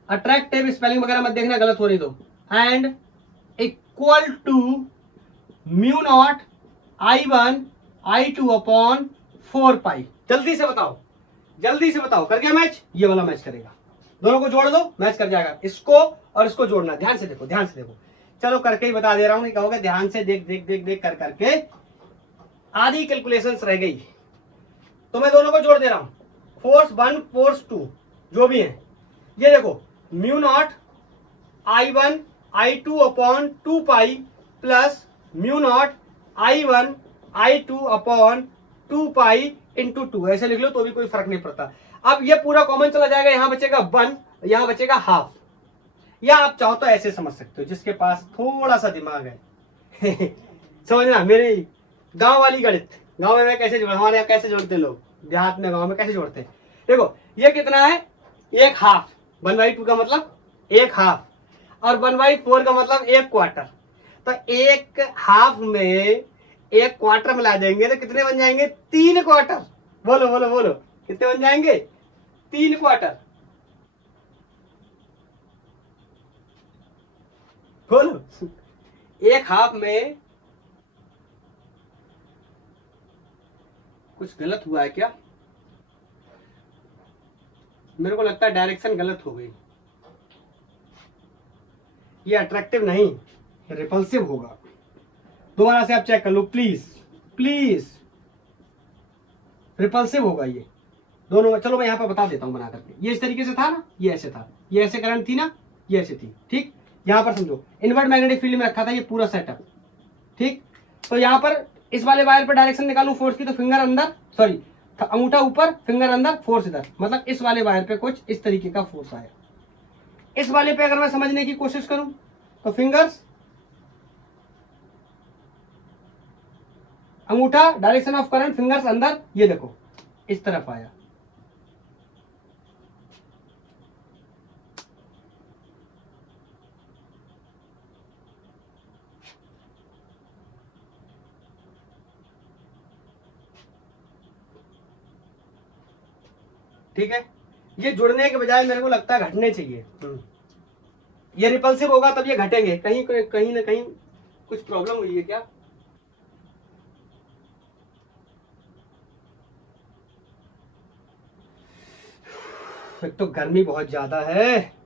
अट्रैक्टिव स्पेलिंग वगैरह मत देखना, गलत हो रही तो, and equal to mu not I1 I2 upon 4 pi. जल्दी से बताओ, जल्दी से बताओ, कर गया मैच, ये वाला मैच करेगा। दोनों को जोड़ दो, मैच कर जाएगा। इसको और इसको जोड़ना, ध्यान से देखो, ध्यान से देखो। चलो करके ही बता दे रहा हूं, नहीं कहोगे ध्यान से देख देख देख देख कर करके आधी कैलकुलेशंस रह गई। तो मैं दोनों को जोड़ दे रहा हूं, फोर्स 1 फोर्स 2 जो भी है। ये देखो mu naught I1 I2 upon 2 pi plus mu naught I1 I2 upon 2 pi into 2, ऐसे लिख लो तो भी कोई फर्क नहीं पड़ता। अब ये पूरा कॉमन चला जाएगा, यहां बचेगा 1, यहां बचेगा हाफ। या आप चाहो तो ऐसे समझ सकते हो, जिसके पास थोड़ा सा दिमाग है समझना, मेरे गांव वाली गणित। गांव में कैसे जोड़, हमारे यहाँ कैसे जोड़ते लोग, देहात में गांव में कैसे जोड़ते हैं। देखो ये कितना है, 1 हाफ। 1/2 का मतलब 1 हाफ, और 1/4 का मतलब 1 क्वार्टर। तो 1 हाफ में 1 क्वार्टर मिला देंगे तो कितने बन जाएंगे, 3 क्वार्टर। बोलो बोलो बोलो कितने बन जाएंगे, 3 क्वार्टर। बोलो 1 हाफ में कुछ गलत हुआ है क्या, मेरे को लगता है डायरेक्शन गलत हो गई। ये अट्रैक्टिव नहीं, रिपल्सिव होगा। दोबारा से आप चेक कर लो प्लीज प्लीज, रिपल्सिव होगा ये दोनों। चलो मैं यहां पर बता देता हूं बना करके। ये इस तरीके से था ना, ये ऐसे था, ये ऐसे करंट थी ना, ये ऐसे थी। ठीक, यहां पर समझो इनवर्ट मैग्नेटिक फील्ड में रखा था ये पूरा सेटअप, ठीक। तो यहाँ पर इस वाले वायर पर डायरेक्शन निकालूं फोर्स की, तो फिंगर अंदर, सॉरी अंगूठा ऊपर फिंगर अंदर फोर्स इधर, मतलब इस वाले वायर पे कुछ इस तरीके का फोर्स आया। इस वाले पे अगर मैं समझने की कोशिश करूं तो फिंगर्स, अंगूठा डायरेक्शन ऑफ करंट, फिंगर्स अंदर, ये देखो इस तरफ आया। ठीक है, ये जुड़ने के बजाय मेरे को लगता है घटने चाहिए। ये रिपल्सिव होगा तब ये घटेंगे, कहीं कहीं ना कहीं कुछ प्रॉब्लम हुई है क्या? एक तो गर्मी बहुत ज्यादा है।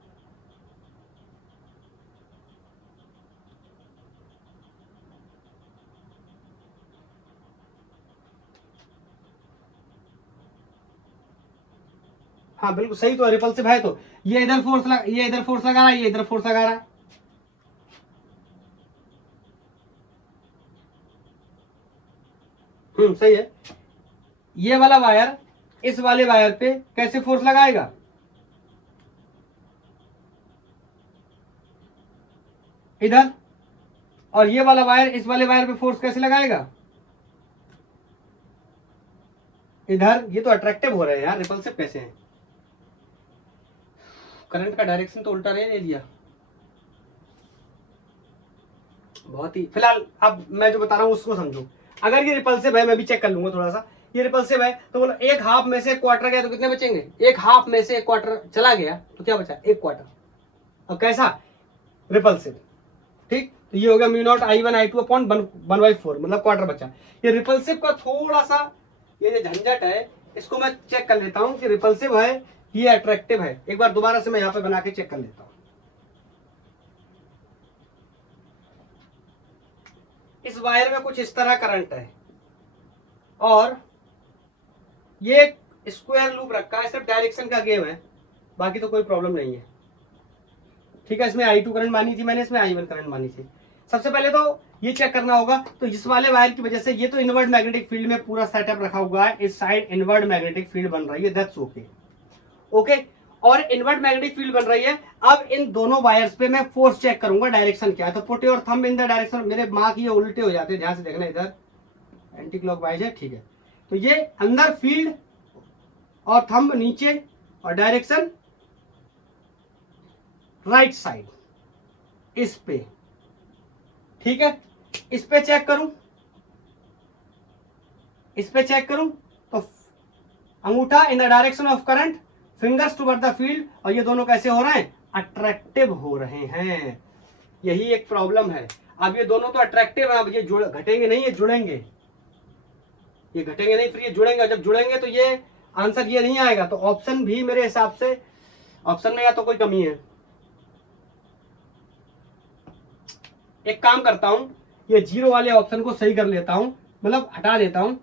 हाँ बिल्कुल सही, तो रिपल्सिव है तो ये इधर फोर्स ये इधर फोर्स लगा रहा है, ये इधर फोर्स लगा रहा है। सही है। ये वाला वायर इस वाले वायर पे कैसे फोर्स लगाएगा? इधर। और ये वाला वायर इस वाले वायर पे फोर्स कैसे लगाएगा? इधर। ये तो अट्रैक्टिव हो रहे हैं यार, रिपल्सिव कैसे हैं? करंट का डायरेक्शन तो उल्टा दे दिया। बहुत ही, फिलहाल अब मैं जो बता रहा हूं उसको समझो। अगर ये रिपल्सिव है, मैं भी चेक कर लूंगा थोड़ा सा, ये रिपल्सिव है तो बोलो एक हाफ में से क्वार्टर गया तो कितने बचेंगे? एक हाफ में से एक क्वार्टर चला गया तो क्या बचा? एक क्वार्टर। अब कैसा? रिपल्सिव। ठीक, तो ये हो गया mu naught I1 I2 upon 1/4, मतलब क्वार्टर बचा। ये रिपल्सिव का थोड़ा सा ये जो झंझट है इसको मैं चेक कर लेता हूं कि रिपल्सिव है ये अट्रैक्टिव है। एक बार दोबारा से मैं यहां पे बना के चेक कर लेता हूं। इस वायर में कुछ इस तरह करंट है और ये स्क्वायर लूप रखा है, सिर्फ डायरेक्शन का गेम है, बाकी तो कोई प्रॉब्लम नहीं है। ठीक है, इसमें I2 करंट मानी थी मैंने, इसमें I1 करंट मानी थी। सबसे पहले तो ये चेक करना होगा, तो इस वाले वायर की वजह से ये तो इनवर्ट मैग्नेटिक फील्ड में पूरा सेटअप रखा हुआ है, इस साइड इनवर्ट मैग्नेटिक फील्ड बन रही है, दैट्स ओके। ओके, और इनवर्ट मैग्नेटिक फील्ड बन रही है। अब इन दोनों वायर्स पे मैं फोर्स चेक करूंगा, डायरेक्शन क्या है। तो put your thumb in the direction, मेरे मार्क ये उल्टे हो जाते हैं, ध्यान से देखना, इधर एंटी क्लॉकवाइज है, ठीक है। तो ये अंदर फील्ड और थंब नीचे और डायरेक्शन राइट साइड इस पे, ठीक है। इस पे चेक करूं, इस पे चेक करूं तो अंगूठा इन the direction of current, fingers toward the field, और ये दोनों कैसे हो रहे हैं? अट्रैक्टिव हो रहे हैं। यही एक प्रॉब्लम है। अब ये दोनों तो अट्रैक्टिव है, अब ये घटेंगे नहीं, ये जुड़ेंगे। ये घटेंगे नहीं, फिर ये जुड़ेंगे। जब जुड़ेंगे तो ये आंसर ये नहीं आएगा। तो ऑप्शन भी मेरे हिसाब से, ऑप्शन में या तो कोई कमी है। एक काम करता हूं, ये जीरो वाले ऑप्शन को सही कर लेता हूं, मतलब हटा देता हूं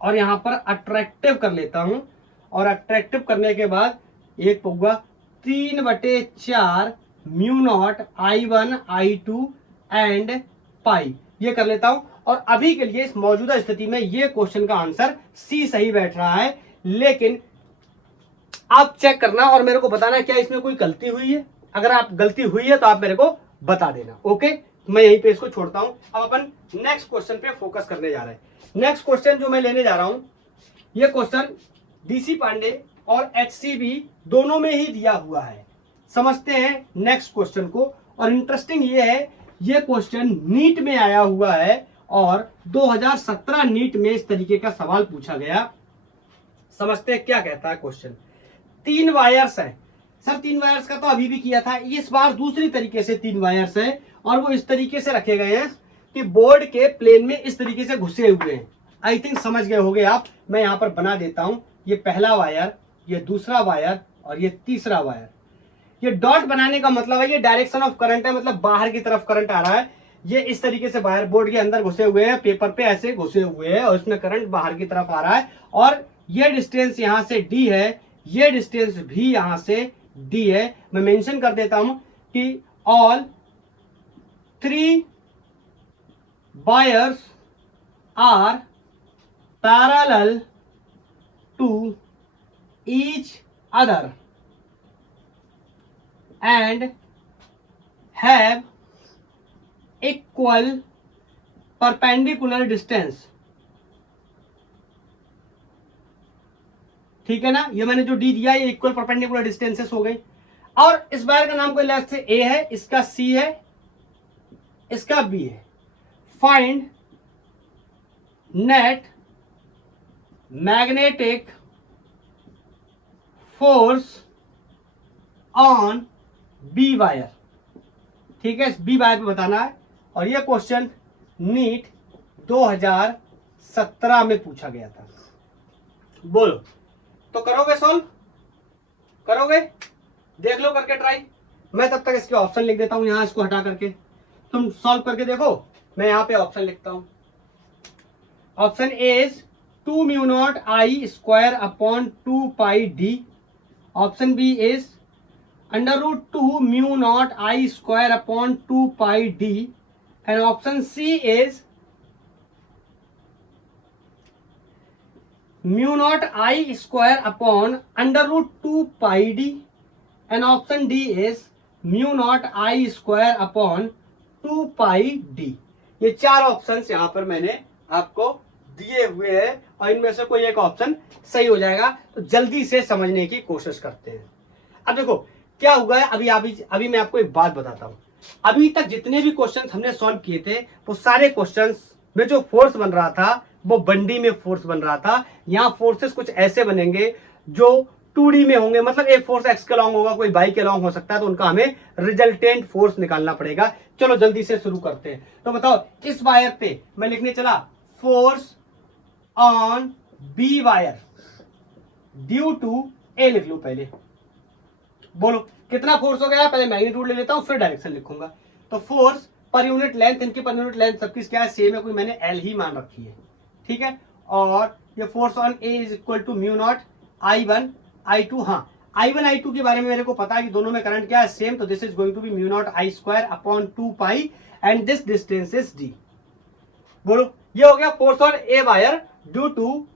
और यहां पर अट्रैक्टिव कर लेता हूं। और अट्रैक्टिव करने के बाद एक होगा 3/4 mu naught I1 I2 and pi, ये कर लेता हूं। और अभी के लिए इस मौजूदा स्थिति में ये क्वेश्चन का आंसर सी सही बैठ रहा है। लेकिन आप चेक करना और मेरे को बताना क्या इसमें कोई गलती हुई है। अगर आप गलती हुई है तो आप मेरे को बता देना। ओके, मैं यहीं पे इसको छोड़ता हूं। अब अपन नेक्स्ट क्वेश्चन पे फोकस करने जा रहे हैं। नेक्स्ट क्वेश्चन जो मैं लेने जा रहा हूं, ये क्वेश्चन DC पांडे और HCB दोनों में ही दिया हुआ है। समझते हैं नेक्स्ट क्वेश्चन को। और इंटरेस्टिंग ये है, ये क्वेश्चन नीट में आया हुआ है और 2017 नीट में इस तरीके का सवाल पूछा गया। समझते हैं क्या कहता है क्वेश्चन। 3 वायर्स है सर, 3 वायर्स का तो अभी भी किया था, इस बार दूसरी तरीके से 3 वायर्स है और वो इस तरीके से रखे गए हैं कि बोर्ड के प्लेन में इस तरीके से घुसे हुए हैं। आई थिंक समझ गए होंगे आप। मैं यहां पर बना देता हूं, ये पहला वायर, ये दूसरा वायर और ये तीसरा वायर। ये डॉट बनाने का मतलब है ये डायरेक्शन ऑफ करंट है, मतलब बाहर की तरफ करंट आ रहा है। ये इस तरीके से वायर बोर्ड के अंदर घुसे हुए हैं, पेपर पे ऐसे घुसे हुए हैं और इसमें करंट बाहर की तरफ आ रहा है। और ये डिस्टेंस यहां से D है, ये डिस्टेंस भी यहां से D है। मैं मेंशन कर देता हूं कि all 3 wires are parallel to each other and have equal perpendicular distance। ठीक है ना, ये मैंने जो डी दिया ये इक्वल परपेंडिकुलर डिस्टेंसेस हो गई। और इस वायर का नाम कोई लेफ्ट से ए है, इसका सी है, इसका बी है। Find net magnetic force on B wire. ठीक है, इस बी वायर पे बताना है। और ये क्वेश्चन नीट 2017 में पूछा गया था। बोलो, तो करोगे सॉल्व? करोगे? देख लो करके ट्राई। मैं तब तक इसके ऑप्शन लिख देता हूं यहां, इसको हटा करके तुम सॉल्व करके देखो। मैं यहां पे ऑप्शन लिखता हूं। Option A is 2 mu naught I square upon 2 pi D. Option B is √2 mu naught I square upon 2 pi D. And option C is mu naught I square upon √2 pi D. And option D is mu naught I square upon 2 pi D. ये चार options यहां पर मैंने आपको दिए हुए हैं और इनमें से कोई एक ऑप्शन सही हो जाएगा। तो जल्दी से समझने की कोशिश करते हैं। अब देखो क्या हुआ है, अभी मैं आपको एक बात बताता हूं। अभी तक जितने भी क्वेश्चंस हमने सॉल्व किए थे वो सारे क्वेश्चंस में जो फोर्स बन रहा था वो 1D में फोर्स बन रहा था। यहाँ फोर्सेस कुछ ऐसे बनेंगे जो 2D में होंगे, मतलब एक फोर्स एक्स के लॉन्ग होगा, कोई वाई के लॉन्ग हो सकता है, तो उनका हमें रिजल्टेंट फोर्स निकालना पड़ेगा। चलो जल्दी से शुरू करते हैं। तो बताओ, इस वायर पे मैं लिखने चला force on B wire due to A, लिख लो पहले। बोलो कितना फोर्स हो गया? पहले मैग्नीट्यूड ले लेता हूं फिर डायरेक्शन लिखूंगा। तो फोर्स पर यूनिट लेंथ, इनकी पर यूनिट लेंथ सबकी क्या है? सेम है, कोई मैंने एल ही मान रखी है। ठीक है, और ये force on A is equal to mu not I1 I2। हाँ, I1 I2 के बारे में मेरे को पता है कि दोनों में करंट क्या है? सेम। तो this is going to be mu naught I square upon 2 pi and this distance is D. बोलो, ये हो गया force on A wire due to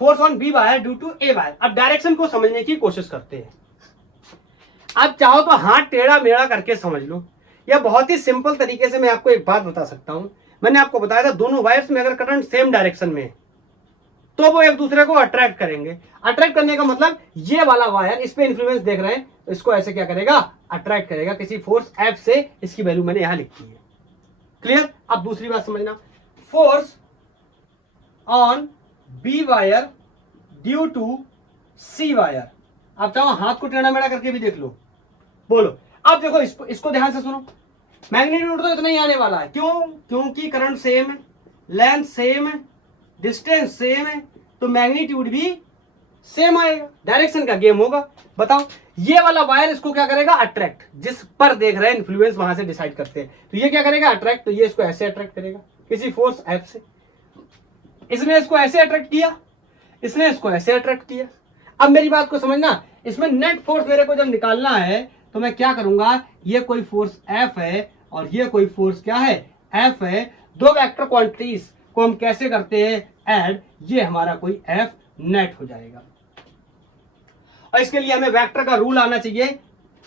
force on B wire due to A wire. अब direction को समझने की कोशिश करते हैं। आप चाहो तो हाथ टेढ़ा मेढ़ा करके समझ लो, या बहुत ही सिंपल तरीके से मैं आपको एक बात बता सकता हूं। मैंने आपको बताया था दोनों वायर्स में अगर करंट सेम डायरेक्शन में है तो वो एक दूसरे को अट्रैक्ट करेंगे। अट्रैक्ट करने का मतलब ये वाला वायर इस पे इन्फ्लुएंस देख रहे हैं, इसको ऐसे क्या करेगा? अट्रैक्ट करेगा किसी फोर्स एफ से। इसकी वैल्यू मैंने यहां लिखी है। क्लियर? अब दूसरी बात समझना, force on B wire due to C wire. आप चाहो हाथ को टेढ़ा मेढ़ा करके भी देख लो। बोलो, अब देखो इसको ध्यान से सुनो। मैग्नीट्यूड तो इतना ही आने वाला है, क्यों? क्योंकि करंट सेम है, लेंथ सेम है, डिस्टेंस सेम है, तो मैग्नीट्यूड भी सेम आएगा। डायरेक्शन का गेम होगा। बताओ, ये वाला वायर इसको क्या करेगा? अट्रैक्ट। जिस पर देख रहे हैं इन्फ्लुएंस वहां से डिसाइड करते हैं, तो ये क्या करेगा? अट्रैक्ट। तो ये इसको ऐसे अट्रैक्ट करेगा किसी फोर्स एफ से। इसने इसको ऐसे अट्रैक्ट किया, इसने इसको ऐसे अट्रैक्ट किया। अब मेरी बात को समझना, इसमें नेट फोर्स मेरे को जब निकालना है तो मैं क्या करूंगा? ये कोई फोर्स एफ है और ये कोई फोर्स क्या है? एफ है। दो वेक्टर क्वांटिटीज को हम कैसे करते हैं? ऐड। ये हमारा कोई एफ नेट हो जाएगा। और इसके लिए हमें वेक्टर का रूल आना चाहिए,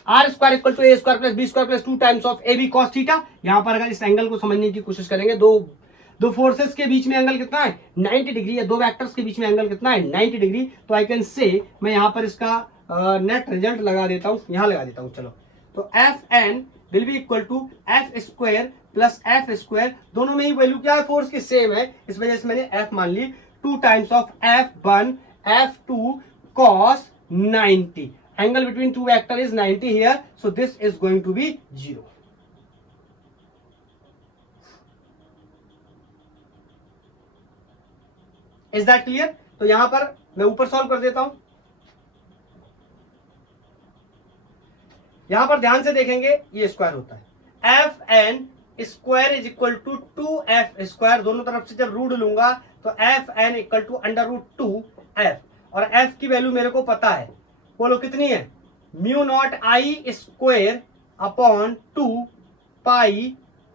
r square equal to a square plus b square plus 2 times of a b cos theta. यहां पर अगर इस एंगल को समझने की कोशिश करेंगे, दो फोर्सेस के बीच में एंगल कितना है? 90 डिग्री है। दो वेक्टर्स के बीच में एंगल कितना है? 90 डिग्री। तो आई कैन से, मैं यहां पर इसका नेट रिजल्ट लगा देता हूं, यहां लगा देता हूं। चलो, तो f n will be equal to f square plus f square. दोनों में ही वैल्यू क्या है? फोर्स की सेम है, इस वजह से मैंने एफ मान ली। 2 times of F1 F2 cos 90. Angle between two vector is 90 here, so this is going to be 0. Is that clear? तो यहां पर मैं ऊपर सॉल्व कर देता हूं। यहां पर ध्यान से देखेंगे, ये स्क्वायर होता है। F n square is equal to 2f square. दोनों तरफ से जब रूट लूंगा तो f N equal to √2f, और f की वैल्यू मेरे को पता है। बोलो कितनी है? Mu naught I square upon 2 pi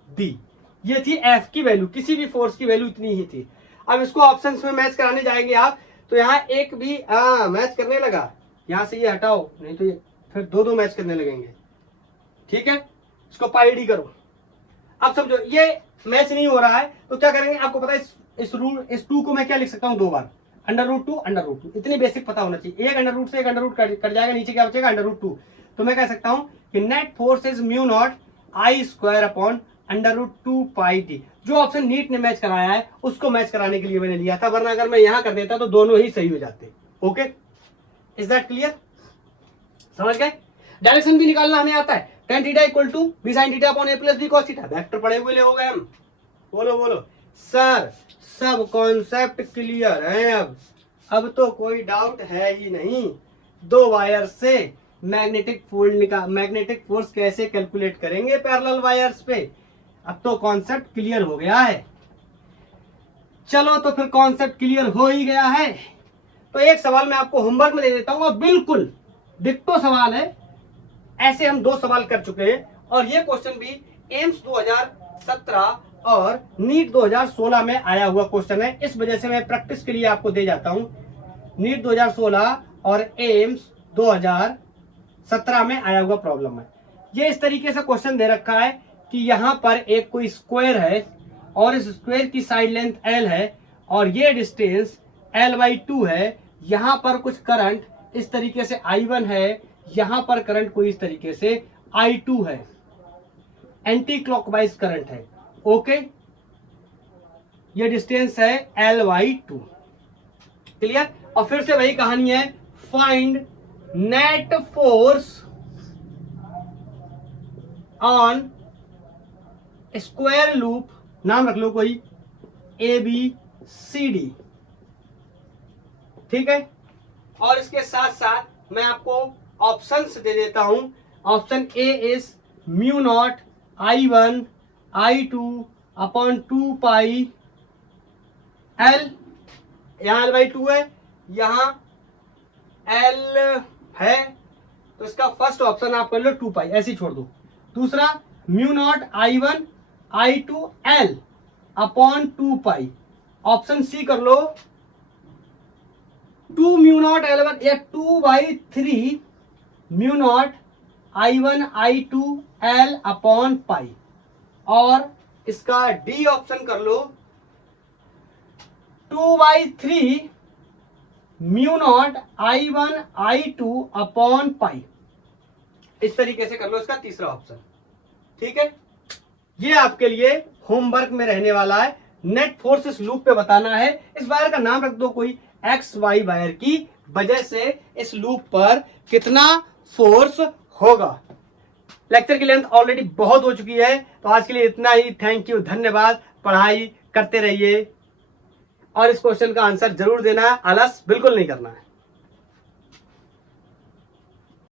D. ये थी एफ की वैल्यू, किसी भी फोर्स की वैल्यू इतनी ही थी। अब इसको ऑप्शंस में मैच कराने जाएंगे आप, तो यहाँ एक भी मैच करने लगा, यहाँ से ये हटाओ, नहीं तो ये फिर दो दो मैच करने लगेंगे। ठीक है, इसको पाई डी करो। अब समझो ये मैच नहीं हो रहा है तो क्या करेंगे, आपको पता है इस टू को मैं क्या लिख सकता हूँ, दो बार √2 इतनी बेसिक पता होना चाहिए। एक अंडर रूट से एक अंडर रूट कट जाएगा, नीचे क्या बचेगा √2। तो मैं कह सकता हूँ कि net force is μ0I² upon √2 pi D. जो ऑप्शन नीट ने मैच कराया है उसको मैच कराने के लिए मैंने लिया था, वरना अगर मैं यहां कर देता तो दोनों ही सही हो जाते। Okay, is that clear? समझ गए? डायरेक्शन भी निकालना हमें आता है। tan theta equal to b sin theta upon a plus b cos theta, vector पढ़े हुए हो गए हम। बोलो बोलो सर, सब कॉन्सेप्ट क्लियर है। अब तो कोई डाउट है ही नहीं। दो वायर से मैग्नेटिक फोर्स कैसे कैलकुलेट करेंगे पैरेलल वायर्स पे, अब तो कॉन्सेप्ट क्लियर हो गया है। चलो तो फिर कॉन्सेप्ट क्लियर हो ही गया है तो एक सवाल मैं आपको होमवर्क में दे देता हूं, और बिल्कुल डिक्टो सवाल है। ऐसे हम दो सवाल कर चुके हैं और ये क्वेश्चन भी एम्स 2017 और नीट 2016 में आया हुआ क्वेश्चन है। इस वजह से मैं प्रैक्टिस के लिए आपको दे जाता हूं। नीट 2016 और एम्स 2017 में आया हुआ प्रॉब्लम है। ये इस तरीके से क्वेश्चन दे रखा है कि यहां पर एक कोई स्क्वायर है और इस स्क्वायर की साइड लेंथ l है और ये डिस्टेंस l/2 है। यहां पर कुछ करंट इस तरीके से I1 है, यहां पर करंट कोई इस तरीके से I2 है, एंटी क्लॉकवाइज करंट है। ओके, ये डिस्टेंस है l/2। क्लियर? और फिर से वही कहानी है, find net force on square loop, नाम रख लो कोई ABCD। ठीक है, और इसके साथ साथ मैं आपको ऑप्शंस दे देता हूं। Option A is μ0I1I2 upon 2 pi L, यहां l/2 है, यहां L है, तो इसका फर्स्ट ऑप्शन आप कर लो 2 पाई, ऐसे ही छोड़ दो। दूसरा μ0I1I2 L upon 2 pi, option C कर लो 2 μ0L1 या 2/3 μ0I1I2 L अपॉन पाई, और इसका डी ऑप्शन कर लो 2/3 μ0I1I2 अपॉन पाई। इस तरीके से कर लो इसका तीसरा ऑप्शन। ठीक है, ये आपके लिए होमवर्क में रहने वाला है। नेट फोर्स इस लूप पे बताना है। इस वायर का नाम रख दो कोई XY वायर की वजह से इस लूप पर कितना फोर्स होगा। लेक्चर की लेंथ ऑलरेडी बहुत हो चुकी है, तो आज के लिए इतना ही। थैंक यू, धन्यवाद। पढ़ाई करते रहिए और इस क्वेश्चन का आंसर जरूर देना है, आलस बिल्कुल नहीं करना है।